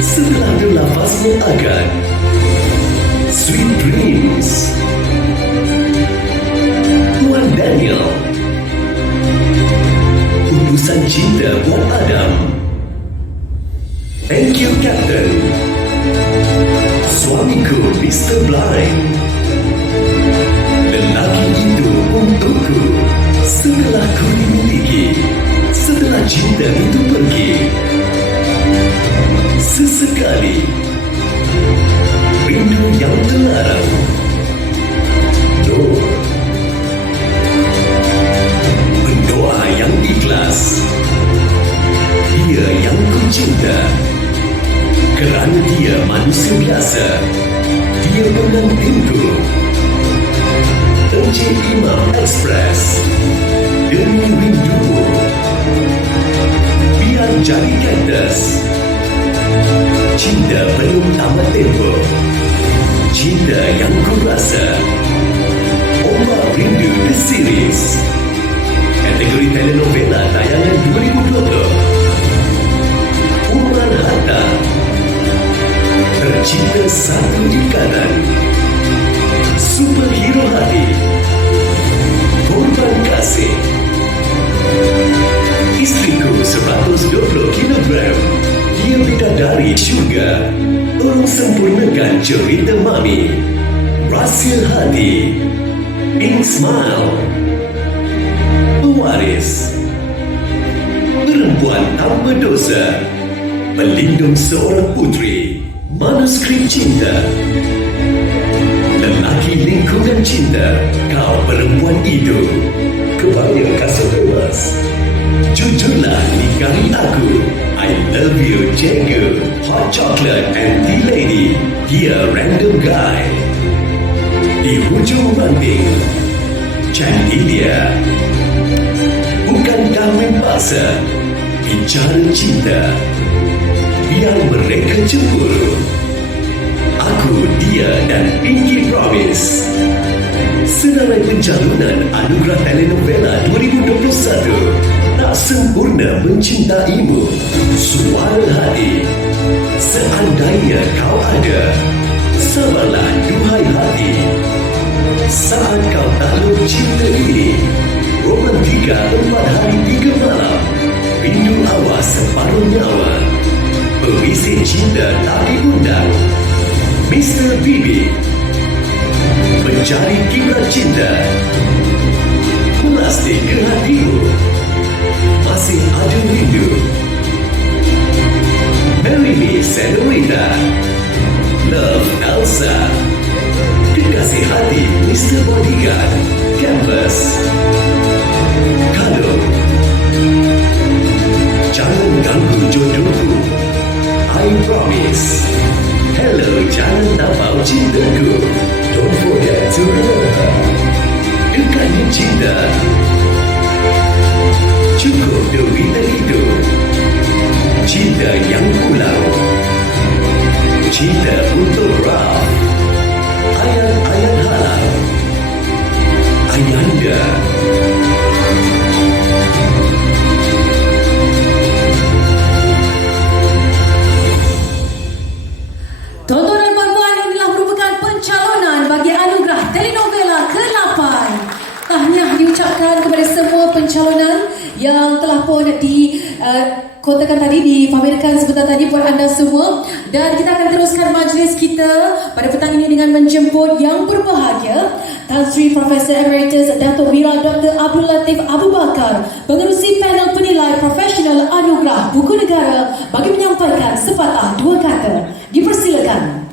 setelah berlafaznya akan, Sweet Dreams. Tuan Daniel. Putusan cinta buat Adam. Thank you, Captain. Suamiku, Mr. Blind. Lelaki itu untukku. Setelah ku dimiliki, cinta itu pergi. Sesekali rindu yang terlarang. Nur, berdoa yang ikhlas. Dia yang ku cinta, kerana dia manusia biasa. Dia pengantinku. Encik Imam Express, demi rindumu. Biar jadi kandas. Cinta belum tamat tempo. Cinta yang ku rasa. Ombak Rindu The Series, kategori telenovela tayangan 2020. Umar Hatta, tercipta satu ikatan. Superhero hati, korban kasih. Istriku 120 kilogram. Dia bidadari syurga. Tolong sempurnakan cerita mami. Rahsia hati, Pink Smile. Pewaris, perempuan tanpa dosa. Pelindung seorang putri. Manuskrip cinta. Lelaki lingkungan cinta. Kau perempuan itu. Kebaya kasut bebas. Jujurlah nikahi aku. I love you, Jago. Hot chocolate and tea lady. Dia random guy. Di hujung ranting, Chandilia. Bukan kahwin paksa, bicara cinta. Biar mereka cemburu. Aku, dia dan Pinky Promise. Senarai pencalonan Anugerah Telenovela 2021. Tak sempurna mencintaimu. Suara hati. Seandainya kau ada, sabarlah duhai hati. Saat kau takluk cinta ini. Romantika 4 hari 3 malam. Rindu awas separuh nyawa. Perisik cinta tak diundang. Mr. Bibi. Mencari kiblat cinta. Melastik ke hatimu. Masih ada rindu. Marry Me Senorita. Love Elsa. Kekasih hati Mr. Bodyguard. Campus. Kado. Jangan ganggu jodohku. I promise. Hello, jangan tapau cintaku. Don't forget to remember. Dekatnya cinta. Cukup derita hidup. Cinta yang pulau. Cinta untuk Raf. Ayat-ayat halal. Ayanda. Tuan-tuan dan puan-puan, inilah merupakan pencalonan bagi anugerah telenovela ke-8. Tahniah diucapkan kepada semua pencalonan yang telah pun dikotakan tadi, dipamerkan sebentar tadi buat anda semua. Dan kita akan teruskan majlis kita pada petang ini dengan menjemput yang berbahagia Tan Sri Profesor Emeritus Dato' Wira Dr. Abdul Latif Abu Bakar, pengerusi panel penilai profesional anugerah buku negara, bagi menyampaikan sepatah dua kata. Dipersilakan.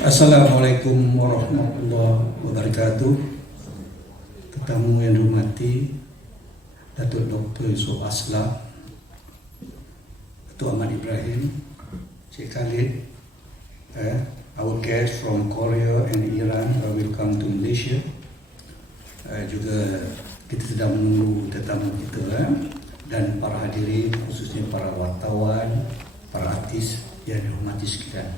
Assalamualaikum warahmatullahi wabarakatuh. Tetamu yang dihormati Datuk Dr. Yusof Aslam, Datuk Ahmad Ibrahim, Cik Khalid, our guests from Korea and Iran, welcome to Malaysia. Juga kita sedang menunggu tetamu kita dan para hadirin, khususnya para wartawan, para artis yang dihormati sekalian.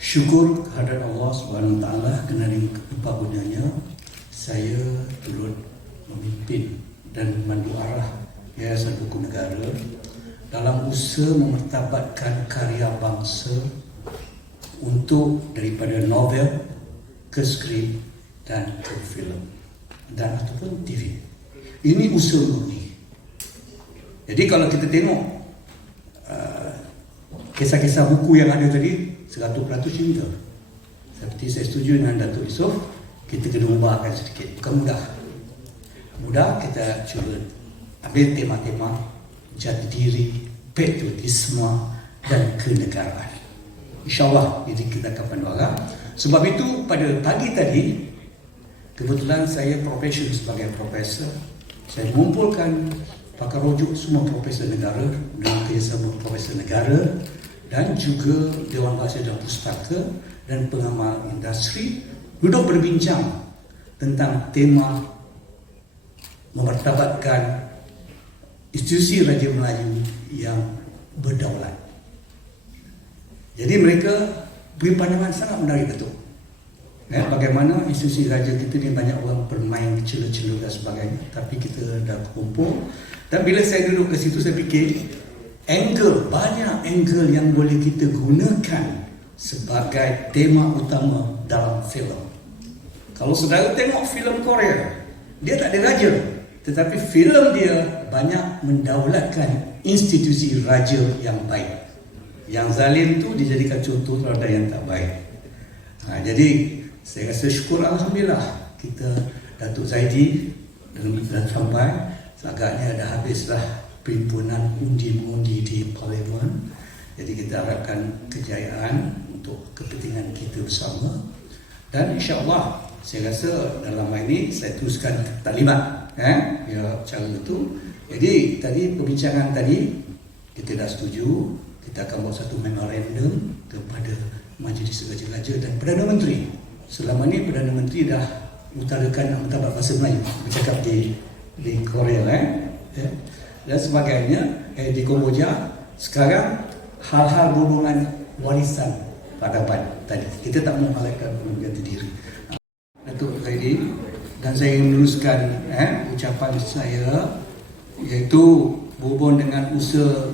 Syukur kehadrat Allah SWT kerana dengan kepagunannya saya turut memimpin dan memandu arah Yayasan Buku Negara dalam usaha memertabatkan karya bangsa untuk daripada novel ke skrip dan ke filem dan ataupun TV. Ini usaha murni. Jadi kalau kita tengok kisah-kisah buku yang ada tadi, 100% cinta. Seperti saya setuju dengan Datuk Yusof, kita kena ubahkan sedikit. Bukan mudah kita cuba ambil tema-tema jati diri, patriotisme dan kenegaraan. InsyaAllah ini kita akan panduara. Sebab itu pada pagi tadi, kebetulan saya profession sebagai profesor, saya mengumpulkan pakar rujuk semua profesor negara dengan kerjasama profesor negara dan juga Dewan Bahasa dan Pustaka dan pengamal industri duduk berbincang tentang tema memartabatkan institusi Raja Melayu yang berdaulat. Jadi mereka beri pandangan sangat menarik betul. Bagaimana institusi raja kita ni banyak orang bermain cela-cela dan sebagainya, tapi kita dah kumpul. Dan bila saya duduk ke situ, saya fikir banyak angle yang boleh kita gunakan sebagai tema utama dalam filem. Kalau saudara tengok filem Korea, dia tak ada raja, tetapi filem dia banyak mendaulatkan institusi raja yang baik. Yang zalim tu dijadikan contoh terhadap yang tak baik. Jadi saya rasa syukur Alhamdulillah kita Datuk Zaidi dan sampai agaknya dah habislah perhimpunan undi-undi di Parlimen. Jadi kita harapkan kejayaan untuk kepentingan kita bersama. Dan insya-Allah saya rasa dalam hal ini saya teruskan taklimat ya cara itu. Jadi tadi perbincangan tadi kita dah setuju, kita akan buat satu memorandum kepada Majlis Raja-Raja dan Perdana Menteri. Selama ni Perdana Menteri dah utarakan nak mentabak bahasa Melayu bercakap di Korea dan sebagainya di Kamboja. Sekarang hal-hal berhubungan warisan peradaban tadi kita tak mau halalkan jati diri. Datuk Zaidi, dan saya ingin meneruskan ucapan saya iaitu berhubung dengan usaha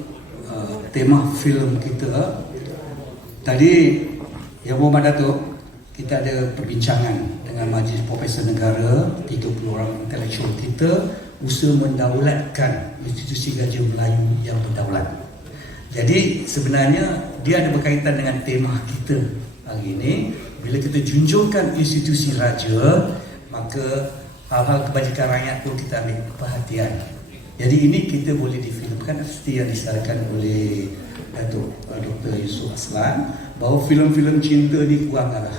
tema filem kita. Tadi Yang Berhormat Datuk, kita ada perbincangan dengan Majlis Profesor Negara, 30 orang intelektual kita, usaha mendaulatkan institusi Raja Melayu yang berdaulat. Jadi sebenarnya dia ada berkaitan dengan tema kita hari ini. Bila kita junjungkan institusi raja, maka hal-hal kebajikan rakyat pun kita ambil perhatian. Jadi ini kita boleh difilmkan seperti yang disarankan oleh Datuk Dr. Yusof Aslan, bahawa filem-filem cinta ni kurang arah.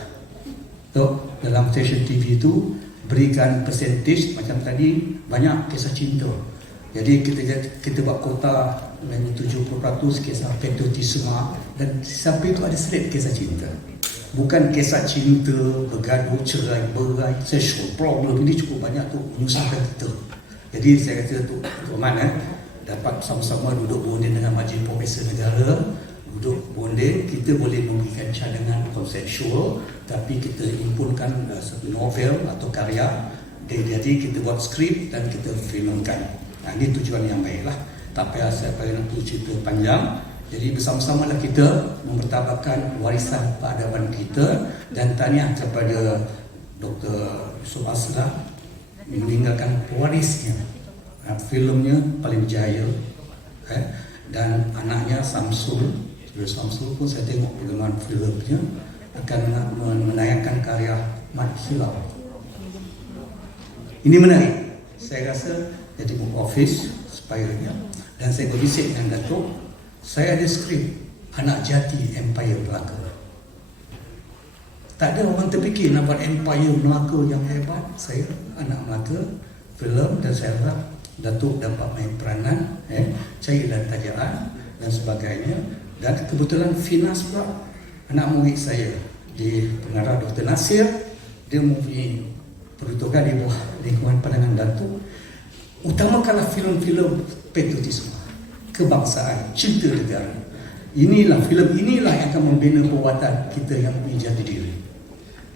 Dalam stesen TV itu berikan percentage macam tadi, banyak kisah cinta. Jadi kita buat kota dengan 70% kisah patriotisme dan sampai itu ada sedikit kisah cinta. Bukan kisah cinta, bergaduh, cerai, berai, sexual problem. Ini cukup banyak tu menyusahkan kita. Jadi saya kata tu mana dapat sama-sama duduk berundi dengan Majlis Profesor Negara, duduk berundi, kita boleh memberikan cadangan konseptual, tapi kita impunkan satu novel atau karya. Jadi kita buat skrip dan kita filmkan. Ini tujuan yang baiklah. Tak payah saya nak cerita panjang. Jadi bersama-samalah kita mempertabatkan warisan peradaban kita dan tahniah kepada Dr. Yusof Aslan meninggalkan pewarisnya. Filmnya paling berjaya dan anaknya Samsul pun saya tengok bagaimana filmnya akan menayangkan karya Mat Hilal. Ini menarik. Saya rasa jadi office supaya dan saya berbisik dengan Datuk. Saya ada skrip Anak Jati Empire Melaka. Tak ada orang terfikir nak buat Empire Melaka yang hebat. Saya anak Melaka, filem, dan saya harap Datuk dapat main peranan cahaya dan tajaan dan sebagainya. Dan kebetulan Finas pula anak murid saya di pengarah Dr. Nasir, dia mempunyai peruntukan di bawah lingkungan pandangan Datuk. Utamakanlah filem-filem patriotisme, kebangsaan, cinta negara. Inilah filem inilah yang akan membina perbuatan kita yang punya jati diri.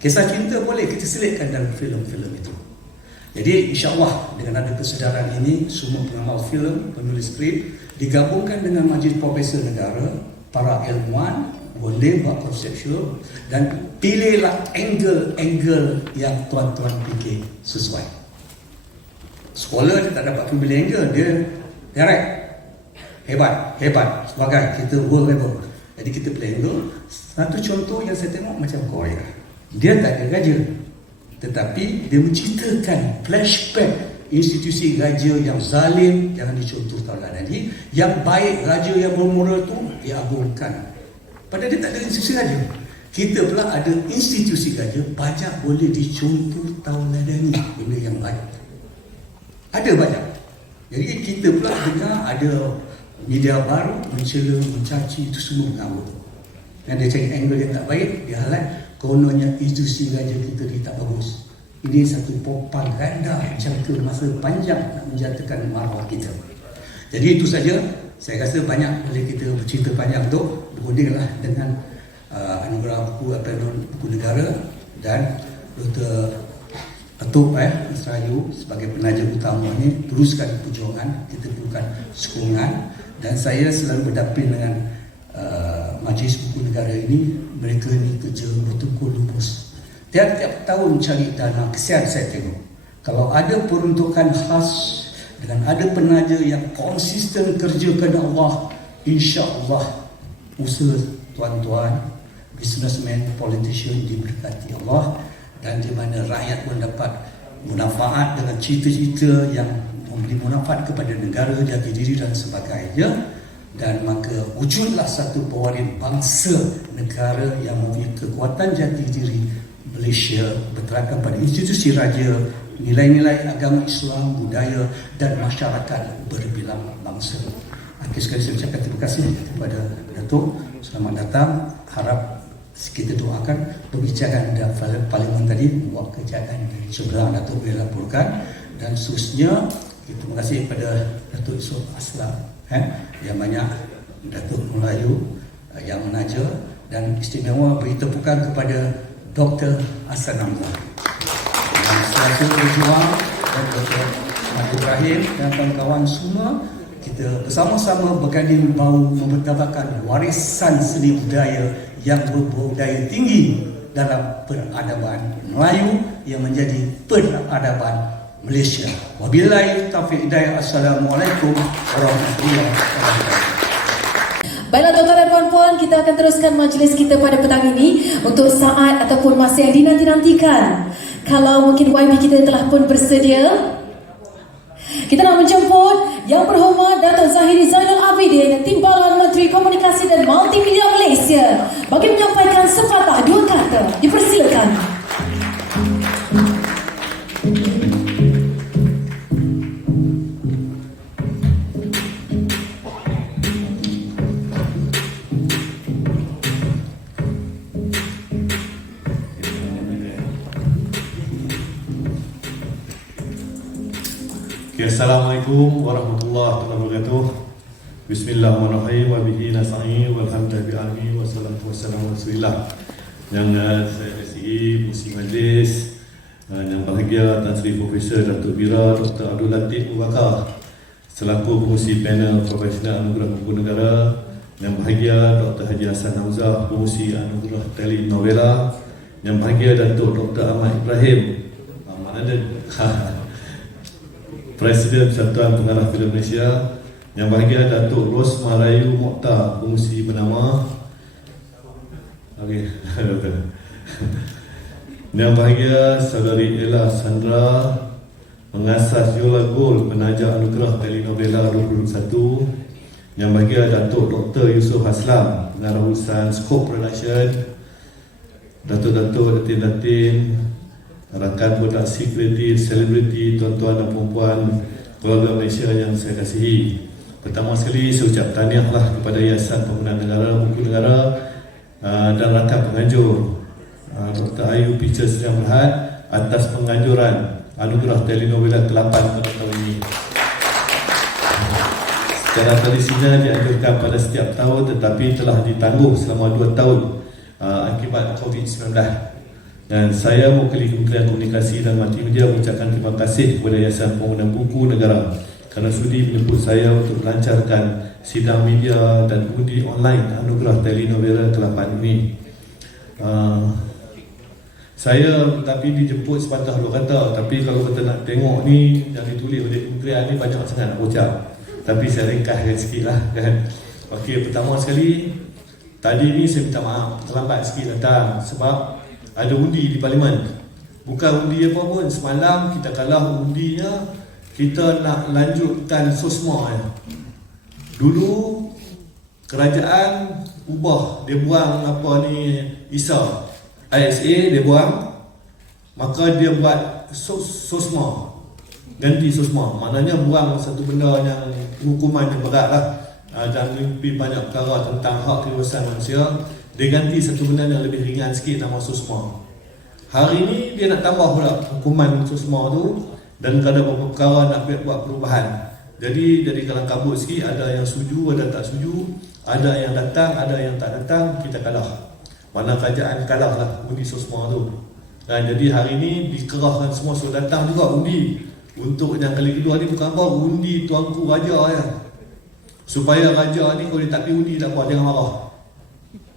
Kisah cinta boleh kita selitkan dalam filem-filem itu. Jadi insya-Allah dengan ada kesedaran ini, semua pengamal filem, penulis skrip digabungkan dengan Majlis Profesor Negara, para ilmuwan boleh buat konseptual dan pilihlah angle-angle yang tuan-tuan fikir sesuai. Sekolah dia tak dapat pergi Belanga, dia direct. Hebat sebagai kita world level. Jadi kita Belanga, satu contoh yang saya tengok macam Korea. Dia tak ada raja, tetapi dia menceritakan flashback institusi raja yang zalim, jangan dicontoh tadi, yang baik raja yang bermoral tu diagungkan. Padahal dia tak ada institusi raja. Kita pula ada institusi raja, banyak boleh dicontoh tauladani benda yang baik. Ada banyak. Jadi kita pula dengar ada media baru mencela, mencaci, itu semua mengamuk. Dan dia cari angle yang tak baik, dia highlight kononnya institusi raja kita ni tak bagus. Ini satu propaganda jangka masa panjang nak menjatuhkan maruah kita. Jadi itu saja. Saya rasa banyak boleh kita bercerita panjang untuk berundinglah dengan anugerah buku buku negara dan Dr. Atuk Merayu sebagai penaja utama ini teruskan perjuangan, kita perlukan sokongan, dan saya selalu berdamping dengan Majlis Buku Negara ini. Mereka ni kerja betul-betul lupus. Tiap-tiap tahun cari dana, kesian saya tengok. Kalau ada peruntukan khas dengan ada penaja yang konsisten kerja kepada Allah, insya-Allah usaha tuan-tuan, businessman, politician diberkati Allah, dan di mana rakyat mendapat manfaat dengan cita-cita yang memberi manfaat kepada negara, jati diri dan sebagainya. Dan maka wujudlah satu pewaris bangsa negara yang mempunyai kekuatan jati diri Malaysia berterakan pada institusi raja, nilai-nilai agama Islam, budaya dan masyarakat berbilang bangsa. Akhir sekali saya ucapkan terima kasih kepada Datuk. Selamat datang. Harap kita doakan pembicaraan dan parlimen tadi buat kejayaan segera Datuk boleh laporkan, dan seterusnya terima kasih kepada Datuk Yusof Aslam yang banyak, Datuk Merayu yang menaja, dan istimewa beri tepukan kepada Dr. Hassan Hamzah yang selalu berjuang, dan Dr. Ahmad Ibrahim dan kawan-kawan semua. Kita bersama-sama berganding bahu mempertabakan warisan seni budaya yang berbudaya tinggi dalam peradaban Melayu yang menjadi peradaban Malaysia. Wabillahi taufiq hidayah. Assalamualaikum warahmatullahi wabarakatuh. Baiklah tuan-tuan dan puan-puan, kita akan teruskan majlis kita pada petang ini untuk saat ataupun masa yang dinanti-nantikan. Kalau mungkin YB kita telah pun bersedia, kita nak menjemput Yang Berhormat Datuk Zahiri Zainal Abidin, Timbalan Menteri Komunikasi dan Multimedia Malaysia, bagi menyampaikan sepatah dua kata. Dipersilakan. Assalamualaikum warahmatullahi wabarakatuh. Bismillahirrahmanirrahim. Wa bihi nasta'in walhamdulillahi alamin wassalatu wassalamu ala Rasulillah. Yang saya kasihi pengurusi majlis, yang bahagia Tan Sri Profesor Datuk Bira Dr. Abdul Latif Abu Bakar selaku pengurusi panel Profesional Anugerah Buku Negara, yang bahagia Dr. Haji Hassan Hamzah pengurusi Anugerah Telenovela, yang bahagia Datuk Dr. Ahmad Ibrahim mana ada Presiden Persatuan Pengarah Filem Malaysia, yang bahagia Datuk Ros Merayu Mokhtar pengurusi bernama yang bahagia Saudari Ella Sandra pengasas Yola Gold penaja Anugerah Telenovela 2021, yang bahagia Datuk Dr. Yusof Aslam pengarah urusan Scope Production, Datuk-datuk, datin-datin, rakan produksi kredit, selebriti, tuan-tuan dan puan-puan, keluarga Malaysia yang saya kasihi. Pertama sekali saya ucap tahniahlah kepada Yayasan Pembenahan Negara, Buku Negara dan rakan penganjur Dr. Ayu Pictures Sdn Bhd atas penganjuran Anugerah Telenovela ke-8 pada tahun ini. Secara tradisinya dianjurkan pada setiap tahun, tetapi telah ditangguh selama 2 tahun akibat COVID-19. Dan saya mewakili Kementerian Komunikasi dan Multimedia mengucapkan terima kasih kepada Yayasan Pembangunan Buku Negara kerana sudi menjemput saya untuk melancarkan sidang media dan undi online Anugerah Telenovela ke-8 ini. tapi dijemput sepatah dua kata. Tapi kalau kita nak tengok ni yang ditulis oleh Kementerian ni banyak sangat nak ucap. Tapi saya ringkaskan sikit lah kan. Okey, pertama sekali, tadi ni saya minta maaf terlambat sikit datang sebab ada undi di Parlimen. Bukan undi apa pun, semalam kita kalah undinya, kita nak lanjutkan SOSMA ya. Dulu kerajaan ubah, dia buang apa ni ISA dia buang, maka dia buat SOSMA, ganti SOSMA, maknanya buang satu benda yang hukuman yang berat lah, dan lebih banyak perkara tentang hak kebebasan manusia, dia ganti satu benda yang lebih ringan sikit, nama SOSMA. Hari ni dia nak tambah pula hukuman SOSMA tu, dan ada beberapa perkara nak buat perubahan. Jadi kalang kabut sikit, ada yang setuju, ada tak setuju, ada yang datang, ada yang tak datang, kita kalah. Mana kerajaan kalah lah undi SOSMA tu. Jadi hari ni dikerahkan semua suruh datang juga undi. Untuk yang kali kedua ni bukan apa, undi tuanku raja ya. Supaya raja ni kalau dia tak pergi undi tak apa, jangan marah.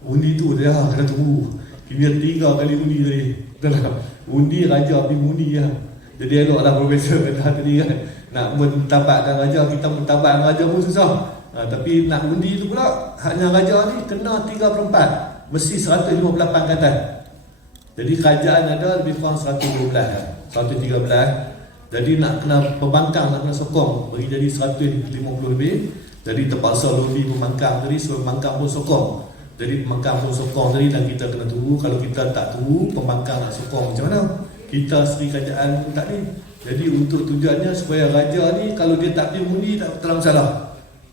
Undi tu dia kena tunggu. Kini 3 kali undi tadi. Undi raja pergi undi ya. Jadi eloklah profesor kata tadi kan, nak mentabakkan raja, kita mentabakkan raja pun susah. Tapi nak undi tu pula, hanya raja ni kena 3/4. Mesti 158 ke atas. Jadi kerajaan ada lebih kurang 112 113. Jadi nak kena pembangkang, nak kena sokong, bagi jadi 150 lebih. Jadi terpaksa lobby pembangkang tadi, sebab pembangkang pun sokong. Jadi pembangkang pun sokong tadi, dan kita kena tunggu. Kalau kita tak tunggu, pembangkang nak sokong macam mana? Kita sendiri kerajaan pun tak ni. Jadi untuk tujuannya supaya raja ni kalau dia tak pergi undi tak terlalu masalah.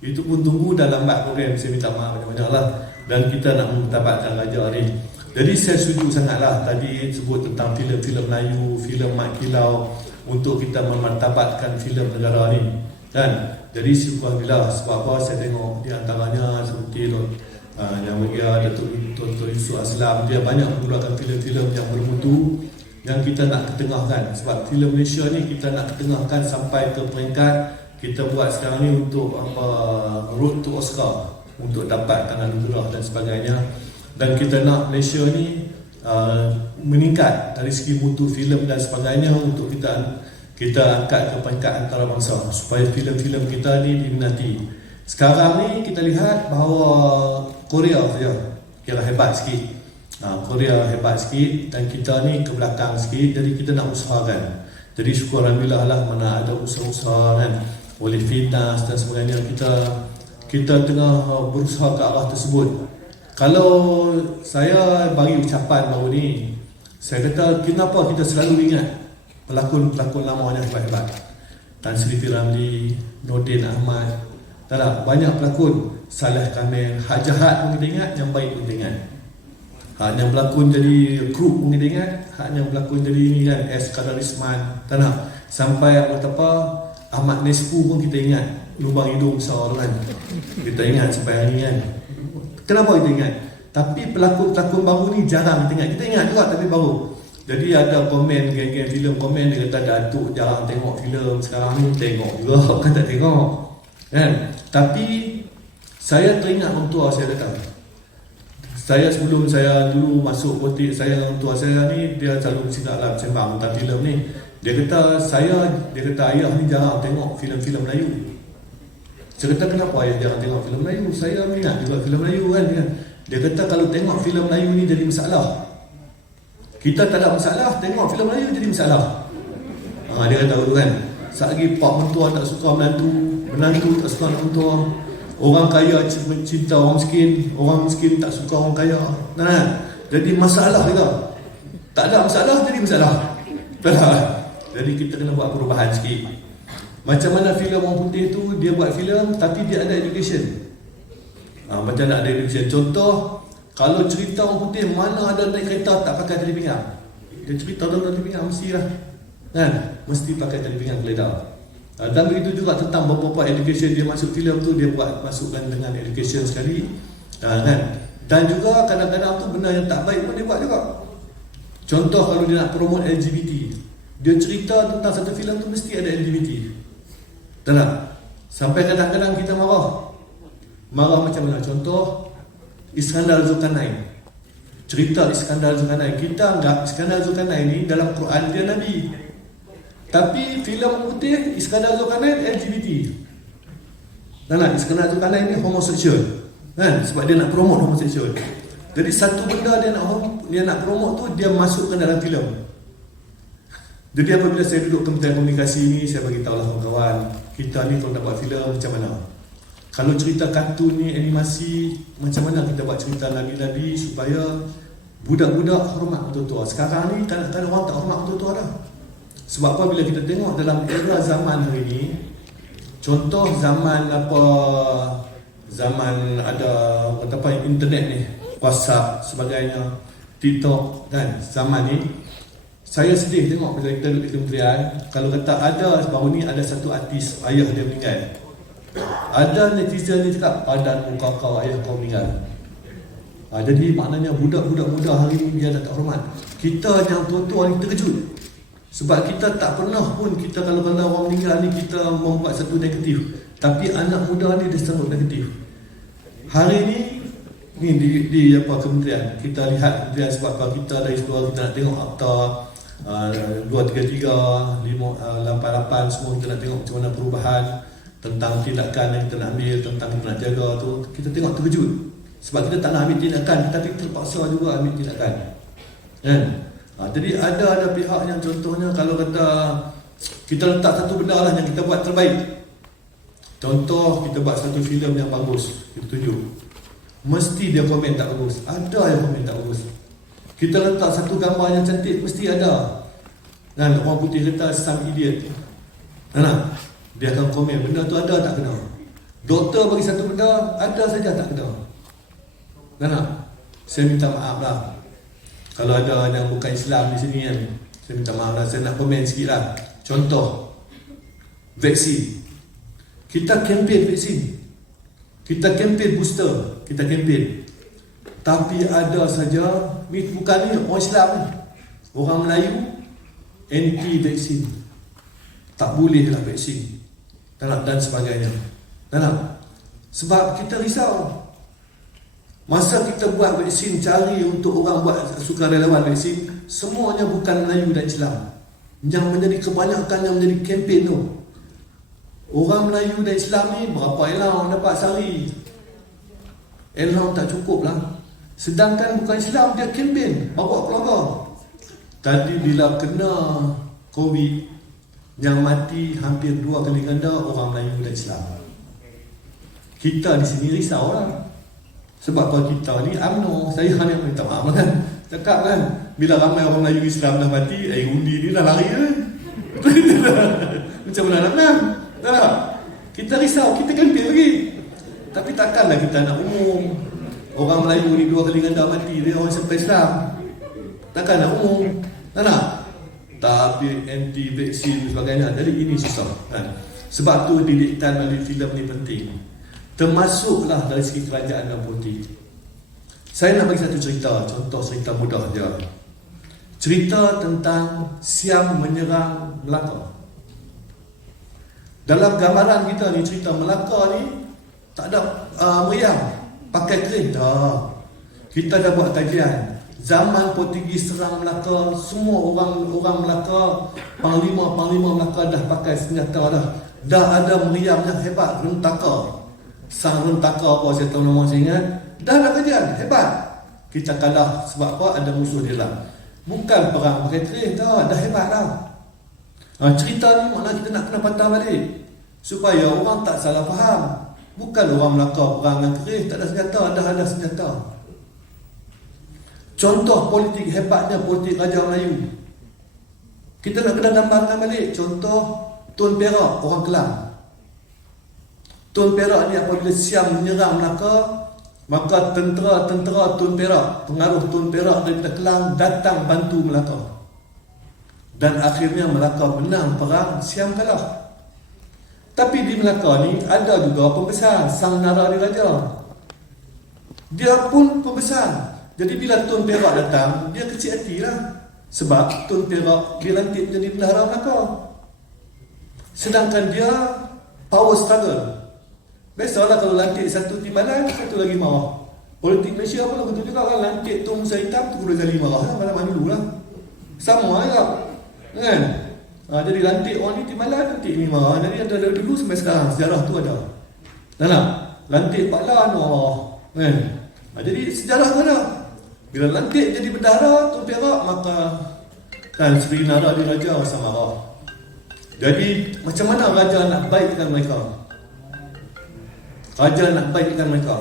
Itu pun tunggu dah lambat program, saya minta maaf banyak-banyak lah. Dan kita nak mentabakkan raja ni. Jadi saya setuju sangatlah tadi sebut tentang filem-filem Melayu, filem Mat Kilau, untuk kita memartabatkan filem negara ni. Dan jadi syukurlah sebab apa saya tengok di antaranya seperti yang media Datuk Yusof Aslam, dia banyak mengeluarkan filem-filem yang bermutu yang kita nak ketengahkan. Sebab filem Malaysia ni kita nak ketengahkan sampai ke peringkat kita buat sekarang ni untuk road to Oscar, untuk dapat tanah anugerah dan sebagainya. Dan kita nak Malaysia ni meningkat dari segi mutu filem dan sebagainya, untuk kita angkat ke peringkat antarabangsa supaya filem-filem kita ni diminati. Sekarang ni kita lihat bahawa Korea saja kira hebat sikit. Korea hebat sikit dan kita ni ke belakang sikit. Jadi kita nak usahakan. Jadi syukur alhamdulillah lah, mana ada usaha-usaha kan, oleh Fitnas dan sebagainya, kita tengah berusaha ke arah tersebut. Kalau saya bagi ucapan baru ni, saya kata kenapa kita selalu ingat pelakon-pelakon lama yang hebat-hebat, Tan Sri P. Ramlee, Nordin Ahmad, tak, banyak pelakon, Saleh Kamil, hak jahat pun kita ingat, yang baik pun kita ingat. Hak yang berlakon jadi kru pun kita ingat, hak yang berlakon jadi ni kan, S. Kadarisman, tak nak, sampai apa Ahmad Nespu pun kita ingat, lubang hidung besar tu kan, kita ingat sampai hari ni kan. Kenapa kita ingat? Tapi pelakon-pelakon baru ni jarang kita ingat. Kita ingat juga tapi baru. Jadi ada komen, geng-geng filem komen, dia kata Datuk jarang tengok filem, sekarang ni tengok juga, kan tak tengok kan. Tapi saya teringat orang tua saya datang. Saya sebelum saya dulu masuk politik, saya orang tua saya ni, dia selalu bercakap lah sembang tentang filem ni. Dia kata ayah ni jarang tengok filem-filem Melayu. Saya kata kenapa ayah jarang tengok filem Melayu? Saya minat juga filem Melayu kan. Dia kata kalau tengok filem Melayu ni jadi masalah. Kita tak ada masalah, tengok filem Melayu jadi masalah. Dia kata tu kan. Selagi pak mentua tak suka menantu tak suka anak mentua, orang kaya cinta orang miskin tak suka orang kaya. Nah, jadi masalah juga. Tak ada masalah jadi masalah. Jadi kita kena buat perubahan sikit. Macam mana filem orang putih tu, dia buat filem tapi dia ada education. Macam nak ada education. Contoh, kalau cerita orang putih, mana ada naik kereta tak pakai tali pinggang. Dia cerita tentang tali pinggang mestilah kan, mesti pakai tali pinggang geledah. Dan begitu juga tentang beberapa education dia masuk filem tu, dia buat masukkan dengan education sekali kan. Dan juga kadang-kadang tu benda yang tak baik pun dia buat juga. Contoh kalau dia nak promote LGBT, dia cerita tentang satu filem tu mesti ada LGBT. Tak? Sampai kadang-kadang kita marah macam mana? Contoh Iskandar Zulkarnain, cerita Iskandar Zulkarnain. Kita anggap Iskandar Zulkarnain ni dalam Quran dia Nabi. Tapi filem putih Iskandar Zulkarnain LGBT. Iskandar Zulkarnain ni homoseksual. Kan? Sebab dia nak promote homoseksual. Jadi satu benda dia nak promote tu dia masukkan dalam filem. Jadi apabila saya duduk Kementerian Komunikasi ni, saya bagi tahulah kawan-kawan, kita ni kalau nak buat filem macam mana? Kalau cerita kartun ni, animasi, macam mana kita buat cerita Nabi-Nabi supaya budak-budak hormat orang tua. Sekarang ni kadang-kadang orang tak hormat orang tua dah. Sebab apa, bila kita tengok dalam era zaman hari ni, contoh zaman ada internet ni, WhatsApp sebagainya, TikTok kan, zaman ni saya sedih tengok bila kita duduk di kementerian. Kalau kata ada baru ni ada satu artis ayah dia meninggal, ada netizen ni cakap padan muka kau, ayah kau meninggal. Jadi maknanya budak-budak muda hari ni dia dah tak hormat. Kita yang tua-tua ni terkejut. Sebab kita tak pernah pun kita kalau orang meninggal ni kita membuat satu negatif. Tapi anak muda ni dia sanggup negatif. Hari ni di kementerian kita lihat kementerian, sebab kalau kita dari sekolah kita nak tengok akta 233, 588 semua kita nak tengok macam mana perubahan tentang tindakan yang kita nak ambil, tentang kita nak jaga tu, kita tengok terkejut. Sebab kita tak nak ambil tindakan tapi terpaksa juga ambil tindakan. Kan? Jadi ada pihak yang contohnya kalau kata kita letak satu benda lah yang kita buat terbaik. Contoh kita buat satu filem yang bagus, kita tunjuk. Mesti dia komen tak bagus. Ada yang komen tak bagus. Kita letak satu gambar yang cantik, mesti ada. Dan orang putih kata some idiot. Dia akan komen benda tu ada tak kena. Doktor bagi satu benda, ada saja tak kena. Saya minta maaf lah kalau ada yang bukan Islam di sini kan. Saya minta maaf lah, saya nak komen sikit lah. Contoh vaksin. Kita kempen vaksin, kita kempen booster, kita kempen. Tapi ada saja, ni bukan ni orang Islam ni, orang Melayu anti vaksin, tak boleh lah vaksin dan sebagainya. Sebab kita risau. Masa kita buat vaksin, cari untuk orang buat sukarelawan vaksin, semuanya bukan Melayu dan Islam. Yang menjadi kebanyakan yang menjadi kempen tu orang Melayu dan Islam ni berapa elang dapat sehari. Elang tak cukup lah. Sedangkan bukan Islam dia kempen bawa keluarga. Tadi bila kena COVID, yang mati hampir 2 kali ganda orang Melayu dan Islam. Kita di sini risau lah. Sebab kalau kita ni UMNO, saya hanya minta maaf kan, cakap kan, bila ramai orang Melayu Islam dah mati, undi ni dah lari kan. Macam mana nak menang? Tak. Kita risau, kita kempen lagi. Tapi takkanlah kita nak umum orang Melayu ni 2 kali ganda mati, dia orang sampai Islam. Takkan nak umum. Tak. Tapi anti vaksin dan sebagainya. Jadi ini susah kan? Sebab tu didikan melalui filem ni penting. Termasuklah dari segi kerajaan dan politik. Saya nak bagi satu cerita, contoh cerita mudah je. Cerita tentang Siam menyerang Melaka. Dalam gambaran kita ni, cerita Melaka ni tak ada meriam, pakai kering dah. Kita dah buat kajian. Zaman Portugis serang Melaka, semua orang Melaka, panglima Melaka dah pakai senjata dah. Dah ada meriam yang hebat, rentaka. Sang rentaka apa saya tahu nama saya ingat. Dah ada kajian, hebat. Kita kalah sebab apa? Ada musuh dia lah. Bukan perang pakai kering dah hebat dah. Cerita ni maknanya kita nak kena patah balik supaya orang tak salah faham. Bukan orang Melaka perang dengan kerih, tak ada senjata, dah ada senjata. Contoh politik hebatnya politik Raja Melayu. Kita nak kena gambarkan balik. Contoh Tun Perak, orang Kelang. Tun Perak ni apabila Siam menyerang Melaka, maka tentera Tun Perak, pengaruh Tun Perak daripada Kelang datang bantu Melaka. Dan akhirnya Melaka menang perang, Siam kalah. Tapi di Melaka ni ada juga pembesar, Sang Naradiraja. Dia pun pembesar. Jadi bila Tun Perak datang, dia kecil hati lah. Sebab Tun Perak dilantik jadi bendahara Melaka. Sedangkan dia power struggle. Biasalah kalau lantik satu timbalan, satu lagi marah. Politik Malaysia pun betul juga kan, lantik tu Musa hitam tu Kuda Zali marah lah, malam dulu lah. Sama juga kan. Jadi lantik orang ni timbalan, lantik ni marah. Jadi ada dulu sampai sekarang sejarah tu ada. Tak? Lantik Pak Lan kan. Jadi sejarah tu ada. Bila lantik jadi bendahara tu Perak, maka kan Sri Nara Diraja rasa marah. Jadi macam mana raja nak baikkan mereka? Raja nak baikkan mereka,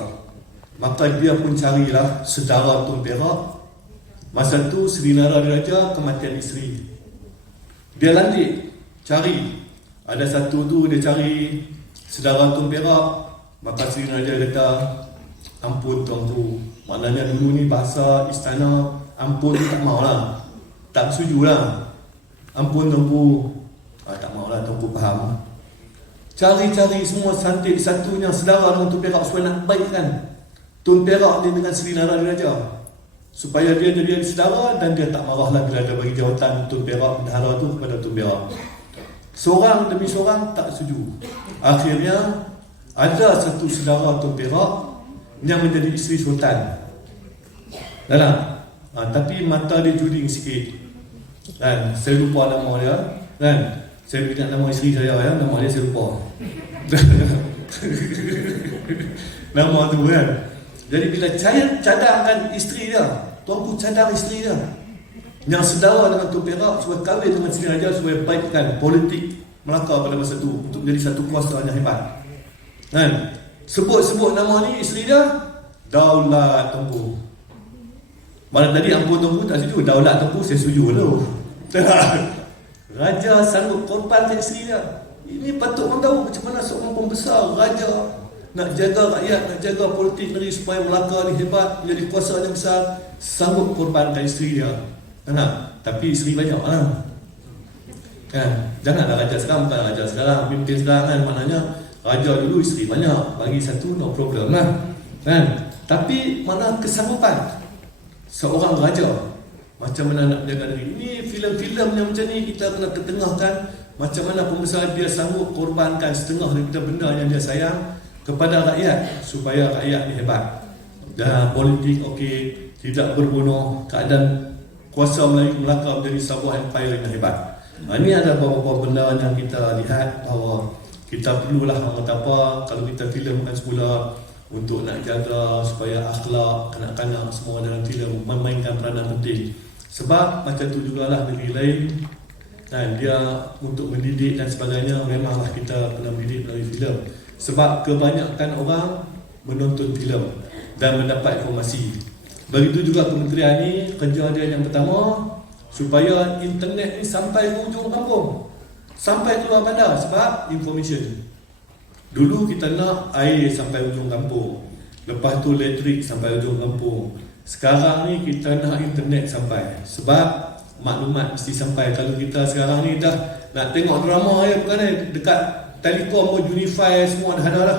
maka dia pun carilah sedara Tun Perak. Masa tu Sri Nara Diraja kematian isteri. Dia lantik cari. Ada satu tu dia cari sedara Tun Perak. Maka Sri Nara Diraja kata, ampun tuanku. Maknanya dulu ni bahasa istana, ampun tu tak maulah, tak setujulah. Ampun tuanku, tak maulah tuanku faham. Cari-cari semua santik satunya sedara dengan Tun Perak supaya nak baikkan Tun Perak dia dengan Sri Nara Diraja, supaya dia jadi sedara dan dia tak marahlah bila ada bagi jawatan Tun Perak bendahara tu kepada Tun Perak. Seorang demi seorang tak setuju. Akhirnya ada satu sedara Tun Perak yang menjadi isteri sultan. Tapi mata dia juling sikit. Kan, saya lupa nama dia. Kan, saya ingat nama isteri saya ya, nama dia saya lupa. Nama tu kan. Jadi bila saya cadangkan isteri dia, tuanku cadang isteri dia yang sedara dengan Tun Perak supaya kahwin dengan Sri Raja, supaya baikkan politik Melaka pada masa tu untuk menjadi satu kuasa yang hebat. Kan? Sebut-sebut nama ni isteri dia, Daulat Tengku. Mana tadi ampun Tengku tak setuju, Daulat Tengku saya setuju tu. Raja sanggup korbankan isteri dia. Ini patut orang tahu macam mana seorang pembesar raja nak jaga rakyat, nak jaga politik negeri supaya Melaka ni hebat, menjadi kuasa yang besar, sanggup korbankan isteri dia. Tapi isteri banyak kan? Janganlah raja sekarang, bukan raja sekarang, pimpin sekarang kan. Maknanya raja dulu isteri banyak, bagi satu no problem lah kan. Tapi mana kesanggupan seorang raja, macam mana nak jaga negeri. Ini filem-filem yang macam ni kita kena ketengahkan. Macam mana pembesar dia sanggup korbankan setengah daripada benda yang dia sayang kepada rakyat supaya rakyat ni hebat. Dan politik okey, tidak berbunuh, keadaan kuasa Melayu Melaka menjadi sebuah empire yang hebat. Ini ada beberapa benda yang kita lihat bahawa kita perlulah apa kalau kita filmkan semula untuk nak jaga supaya akhlak kanak-kanak semua dalam filem memainkan peranan penting. Sebab macam tu jugalah negeri lain dan dia untuk mendidik dan sebagainya, memanglah kita kena mendidik melalui filem. Sebab kebanyakan orang menonton filem dan mendapat informasi. Begitu juga kementerian ni, kerja dia yang pertama supaya internet ni sampai ke ujung kampung, sampai keluar bandar. Sebab information. Dulu kita nak air sampai ujung kampung, lepas tu elektrik sampai ujung kampung. Sekarang ni kita nak internet sampai, sebab maklumat mesti sampai. Kalau kita sekarang ni dah nak tengok drama ya, bukan dekat Telekom pun Unify semua dah ada lah,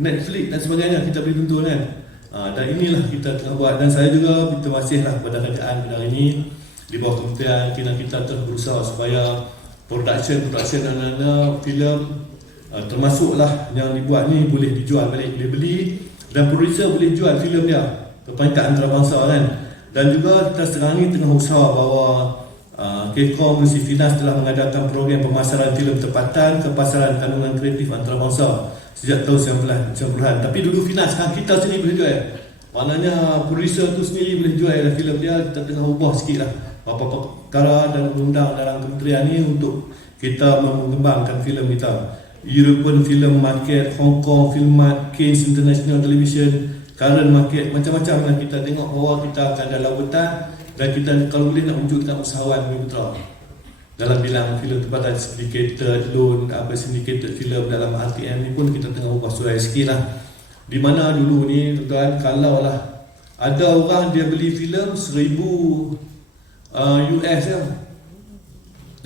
Netflix dan sebagainya kita boleh tonton kan. Dan inilah kita tengah buat. Dan saya juga berterima kasih lah kepada kerajaan pada hari ini di bawah kementerian kita terus berusaha supaya production anak-anak filem termasuklah yang dibuat ni boleh dijual balik, boleh beli, dan producer boleh jual filem dia ke peringkat antarabangsa kan. Dan juga kita sekarang ni tengah usaha bahawa Kekom Musi Finas telah mengadakan program pemasaran filem tempatan ke pasaran kandungan kreatif antarabangsa sejak tahun 90-an. Tapi dulu Finas, sekarang kita sendiri boleh jual. Maknanya producer tu sendiri boleh jual filem dia. Kita tengah ubah sikit lah beberapa perkara dan undang dalam kementerian ni untuk kita mengembangkan filem kita. European Film Market, Hong Kong Film Market, Cannes International Television, current market, macam-macam yang kita tengok bahawa kita akan ada lautan. Dan kita kalau boleh nak wujudkan usahawan mitra dalam bilang filem tempatan, syndicated loan, syndicated film dalam RTM ni pun kita tengah ubah suai sikit lah. Di mana dulu ni tuan, kalau lah ada orang dia beli filem 1,000 US ya.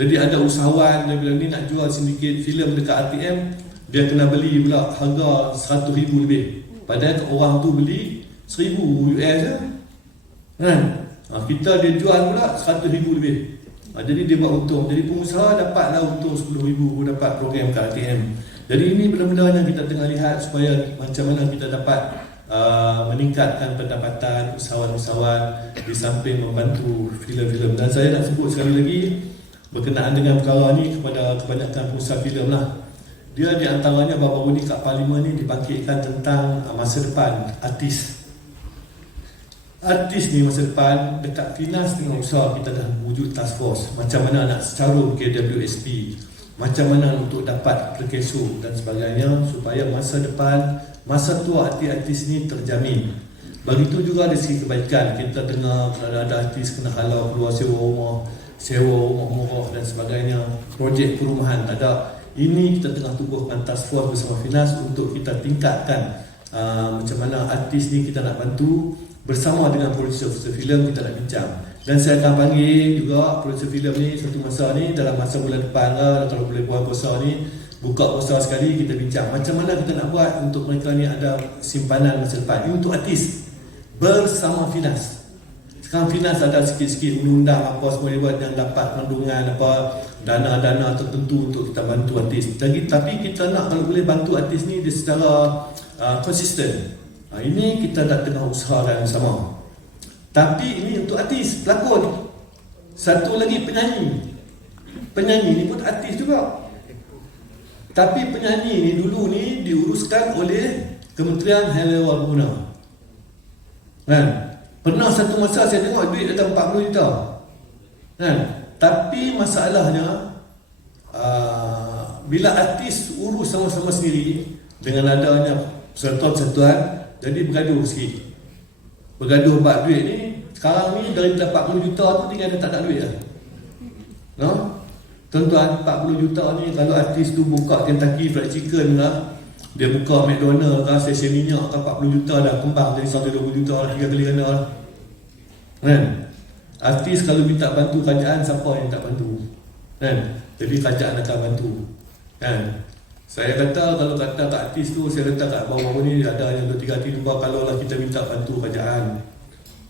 Jadi ada usahawan dia bilang ni nak jual syndicate filem dekat RTM, dia kena beli pula harga 100,000 lebih. Padahal orang tu beli 1,000 US ya. Kan? Kita dia jual pula 100,000 lebih. Jadi dia buat untung. Jadi pengusaha dapatlah untung 10,000 dapat program kat ATM. Jadi ini benda-benda yang kita tengah lihat supaya macam mana kita dapat meningkatkan pendapatan usahawan-usahawan di samping membantu filem-filem. Dan saya nak sebut sekali lagi berkenaan dengan perkara ni kepada kebanyakan pengusaha filem lah. Dia di antaranya baru-baru ni kat Parlimen ni dibangkitkan tentang masa depan artis. Artis ni masa depan dekat Finas tengah usaha kita dah wujud task force. Macam mana nak secarum KWSP, macam mana untuk dapat aplikasi dan sebagainya supaya masa depan, masa tua artis-artis ni terjamin. Begitu juga dari segi kebaikan, kita dengar kalau ada artis kena halau keluar sewa rumah murah dan sebagainya, projek perumahan tak ada. Ini kita tengah tubuhkan task force bersama Finas untuk kita tingkatkan macam mana artis ni kita nak bantu. Bersama dengan produser filem kita nak bincang. Dan saya akan panggil juga produser filem ni satu masa ni, dalam masa bulan depan lah, kalau boleh buat puasa ni, buka puasa sekali kita bincang macam mana kita nak buat untuk mereka ni ada simpanan masa depan. Ini untuk artis bersama Finas. Sekarang Finas ada sikit-sikit undang-undang apa semua dia buat yang dapat kandungan apa dana-dana tertentu untuk kita bantu artis. Tapi kita nak kalau boleh bantu artis ni dia secara konsisten. Ini kita nak tengah usahakan sama. Tapi ini untuk artis, pelakon. Satu lagi penyanyi. Penyanyi ni pun artis juga. Tapi penyanyi ni dulu ni diuruskan oleh Kementerian Haiwan Guna. Kan? Pernah satu masa saya tengok duit datang 40 juta. Kan? Tapi masalahnya bila artis urus sama-sama sendiri dengan adanya persatuan-persatuan, jadi bergaduh sikit. Bergaduh bab duit ni. Sekarang ni dari 40 juta tu tinggal dia tak ada duit lah. No? Tuan-tuan, 40 juta ni kalau artis tu buka Kentucky Fried Chicken lah, dia buka McDonald lah, stesen minyak kan, 40 juta dah kembang jadi 120 juta lah, 3 kali ganda lah. Kan? Artis kalau minta bantu kerajaan, siapa yang tak bantu? Kan? Jadi kerajaan akan bantu. Kan? Saya kata kalau kata kat artis tu, saya kata kat bawah ni ada yang 2-3 hati lupa kalau lah kita minta bantu kerajaan.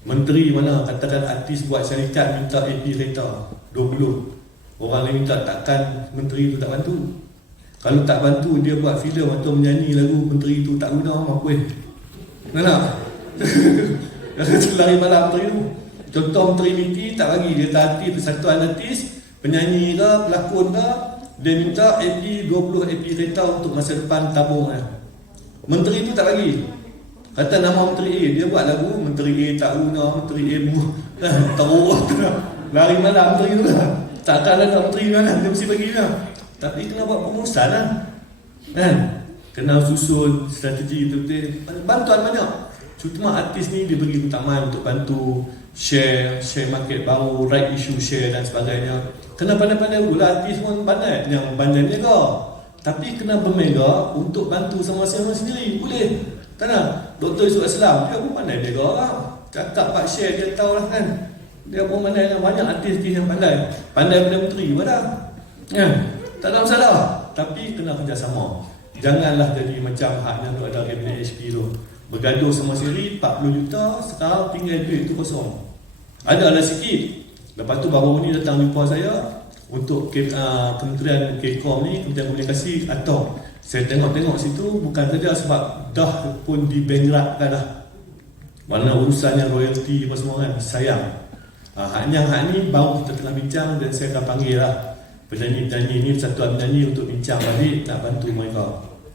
Menteri mana katakan artis buat syarikat minta AP kereta 20. Orang lain minta, takkan menteri tu tak bantu. Kalau tak bantu dia buat filem atau menyanyi lagu menteri tu tak guna apa kuih. Nak? Lari malam menteri tu. Contoh menteri Miti tak bagi dia hati persatuan artis, penyanyi ke, pelakon ke, dia minta AP 20 AP kereta untuk masa depan tabung lah. Menteri tu tak bagi. Kata nama Menteri A, dia buat lagu Menteri A tak guna, Menteri A teruk. Lari malam Menteri tu lah. Takkan ada Menteri mana, dia mesti bagi lah. Tapi kena buat perumusan lah. Kan? Kena susun strategi tu. Bantuan banyak. Cuma artis ni dia bagi keutamaan untuk bantu share market baru, right issue share dan sebagainya. Kena pandai-pandai pula, artis pun pandai. Yang pandai mega. Tapi kena bermega untuk bantu sama-sama sendiri. Boleh. Tak nak? Dr. Yusuf Aslam, dia pun pandai mega lah. Cakap Pak Share, dia tahu lah kan. Dia pun pandai lah. Banyak artis yang pandai. Pandai pada menteri pun dah. Ya. Tak ada masalah. Tapi kena kerjasama. Janganlah jadi macam haknya tu ada kabinet HP tu. Bergaduh sama sendiri, 40 juta, sekarang tinggal duit tu kosong. Ada sikit. Lepas tu baru ni datang jumpa saya untuk Kementerian Kekom ni, Kementerian Komunikasi atau saya tengok situ bukan saja sebab dah pun dibankruptkan dah. Mana urusannya royalty apa semua kan, sayang. Hak ni baru kita tengah bincang dan saya akan panggil lah penyanyi-penyanyi ni, persatuan penyanyi untuk bincang balik nak bantu mereka.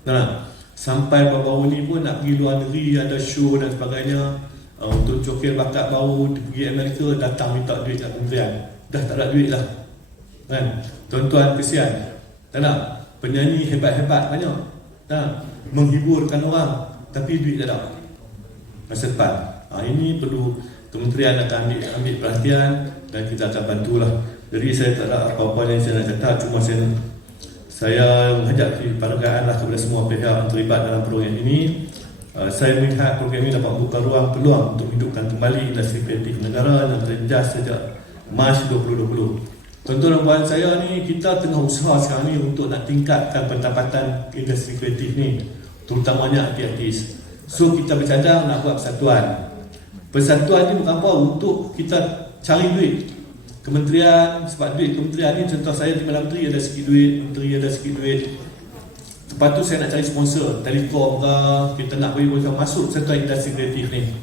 Nah, sampai baru-baru ni pun nak pergi luar negeri, ada show dan sebagainya. Untuk cokil bakat baru pergi Amerika, datang minta duit kat kementerian. Dah tak ada duit lah kan? Tuan-tuan kesian. Tak nak? Penyanyi hebat-hebat banyak, tak? Menghiburkan orang, tapi duit tak ada masa depan. Ini perlu kementerian akan ambil perhatian dan kita akan bantulah. Jadi saya tak ada apa-apa yang saya nak cakap, cuma saya mengajak penghargaan lah kepada semua pihak yang terlibat dalam program ini. Saya melihat program ini dapat membuka ruang peluang untuk hidupkan kembali industri kreatif negara dan terenjas sejak Mac 2020. Tuan-tuan dan puan saya ni, kita tengah usaha sekarang ni untuk nak tingkatkan pendapatan industri kreatif ni, terutamanya artis. So kita bercadang nak buat persatuan. Persatuan ni bukan apa, untuk kita cari duit. Kementerian, sebab duit kementerian ni, contoh saya di Malam Menteri ada sikit duit, menteri ada sikit duit. Lepas tu saya nak cari sponsor, Telekom ke, kita nak bagi masuk serta industri kreatif ni.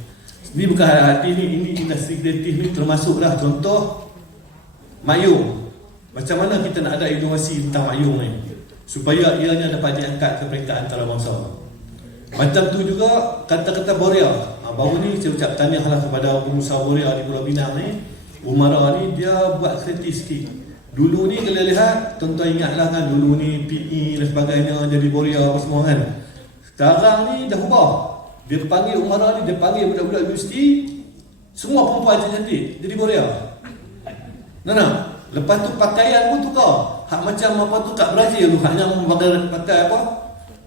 Ni bukan hati ni, ini industri kreatif ni termasuklah contoh Mayung. Macam mana kita nak ada inovasi tentang Mayung ni supaya ianya dapat diangkat ke peringkat antarabangsa. Macam tu juga kata-kata Borea. Baru ni saya ucap tahniahlah kepada pengusaha Borea di Pulau Pinang ni. Umara ni dia buat kreatif sikit. Dulu ni kalau lihat, tuan-tuan ingatlah kan, dulu ni PE dan sebagainya jadi Borea apa semua kan. Sekarang ni dah ubah. Dia panggil Umara ni, dia panggil budak-budak universiti, semua perempuan cantik jadi Borea. Nah, lepas tu pakaian pun tukar. Hak macam apa tu kat Brazil tu, hanya pakai apa?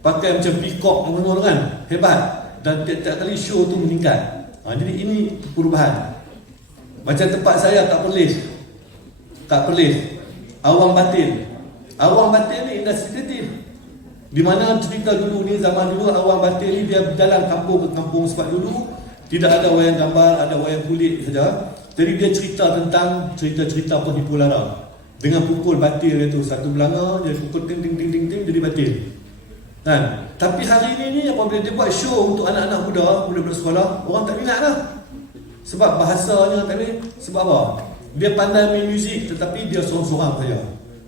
Pakai macam peacock mengenur kan. Hebat. Dan tiap-tiap kali show tu meningkat. Jadi ini perubahan. Macam tempat saya kat Perlis. Awang Batin. Awang Batin ni industri kreatif. Di mana cerita dulu ni, zaman dulu Awang Batin ni dia berjalan kampung ke kampung, sebab dulu tidak ada wayang gambar, ada wayang kulit saja. Jadi dia cerita tentang cerita-cerita penipu lara. Dengan pukul batil itu, satu belanga dia pukul ting ting ting ting ting jadi batil. Kan? Tapi hari ini apabila dia buat show untuk anak-anak muda, budak bersekolah, orang tak minat lah. Sebab bahasanya tadi, sebab apa? Dia pandai main muzik tetapi dia sorang-sorang saja.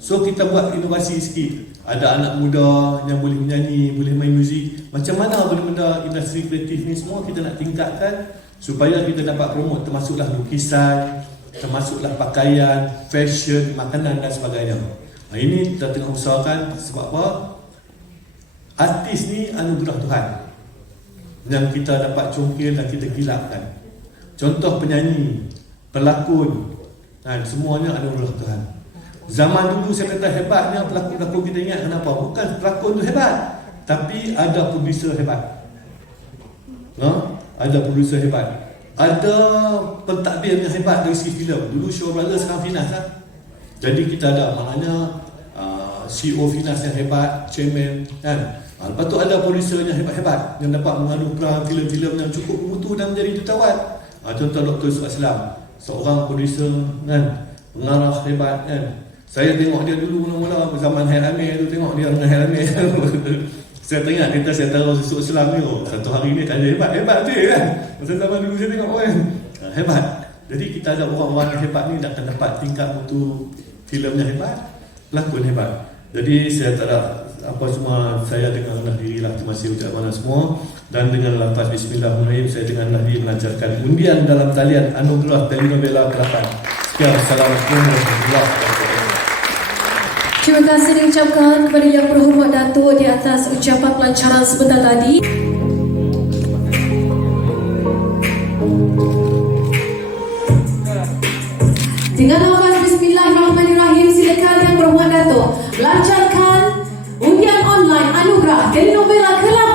So kita buat inovasi sikit. Ada anak muda yang boleh menyanyi, boleh main muzik. Macam mana benda-benda industri kreatif ni semua kita nak tingkatkan supaya kita dapat promote, termasuklah lukisan, termasuklah pakaian, fashion, makanan dan sebagainya. Ini kita tengah usahakan sebab apa? Artis ni anugerah Tuhan yang kita dapat congkil dan kita gilapkan. Contoh penyanyi, pelakon, semuanya anugerah Tuhan. Zaman dulu saya kata hebatnya pelakon-pelakon kita ingat kenapa? Bukan pelakon tu hebat, tapi ada producer hebat. Ada producer hebat. Ada pentadbir yang hebat dari segi filem. Dulu Shaw Brothers, sekarang Finas lah. Jadi kita ada maknanya CEO Finas yang hebat, chairman kan. Lepas tu ada producer yang hebat-hebat yang dapat mengadu peran filem-filem yang cukup bermutu dan menjadi jutawan. Contoh Dr. Yusuf Aslam, seorang producer kan, pengarah hebat kan. Saya tengok dia dulu mula-mula zaman Hair Amir tu, tengok dia dengan Hair Amir. Saya teringat kita saya taruh Yusuf Aslam ni, satu hari ni kan dia hebat dia kan. Masa zaman dulu saya tengok kan, hebat. Jadi kita ada orang-orang yang hebat ni akan dapat tingkat mutu filmnya hebat, pelakon hebat. Jadi saya tak ada apa semua, saya dengan rendah dirilah terima kasih ucap mana semua, dan dengan lafaz bismillahirrahmanirrahim saya dengan rendah diri melancarkan undian dalam talian anugerah telenovela Kerapan. Sekian, assalamualaikum warahmatullahi wabarakatuh. Terima kasih diucapkan kepada Yang Berhormat Datuk di atas ucapan pelancaran sebentar tadi. Dengan lafaz bismillahirrahmanirrahim, silakan Yang Berhormat Datuk melancarkan undian online anugerah telenovela Kerapan.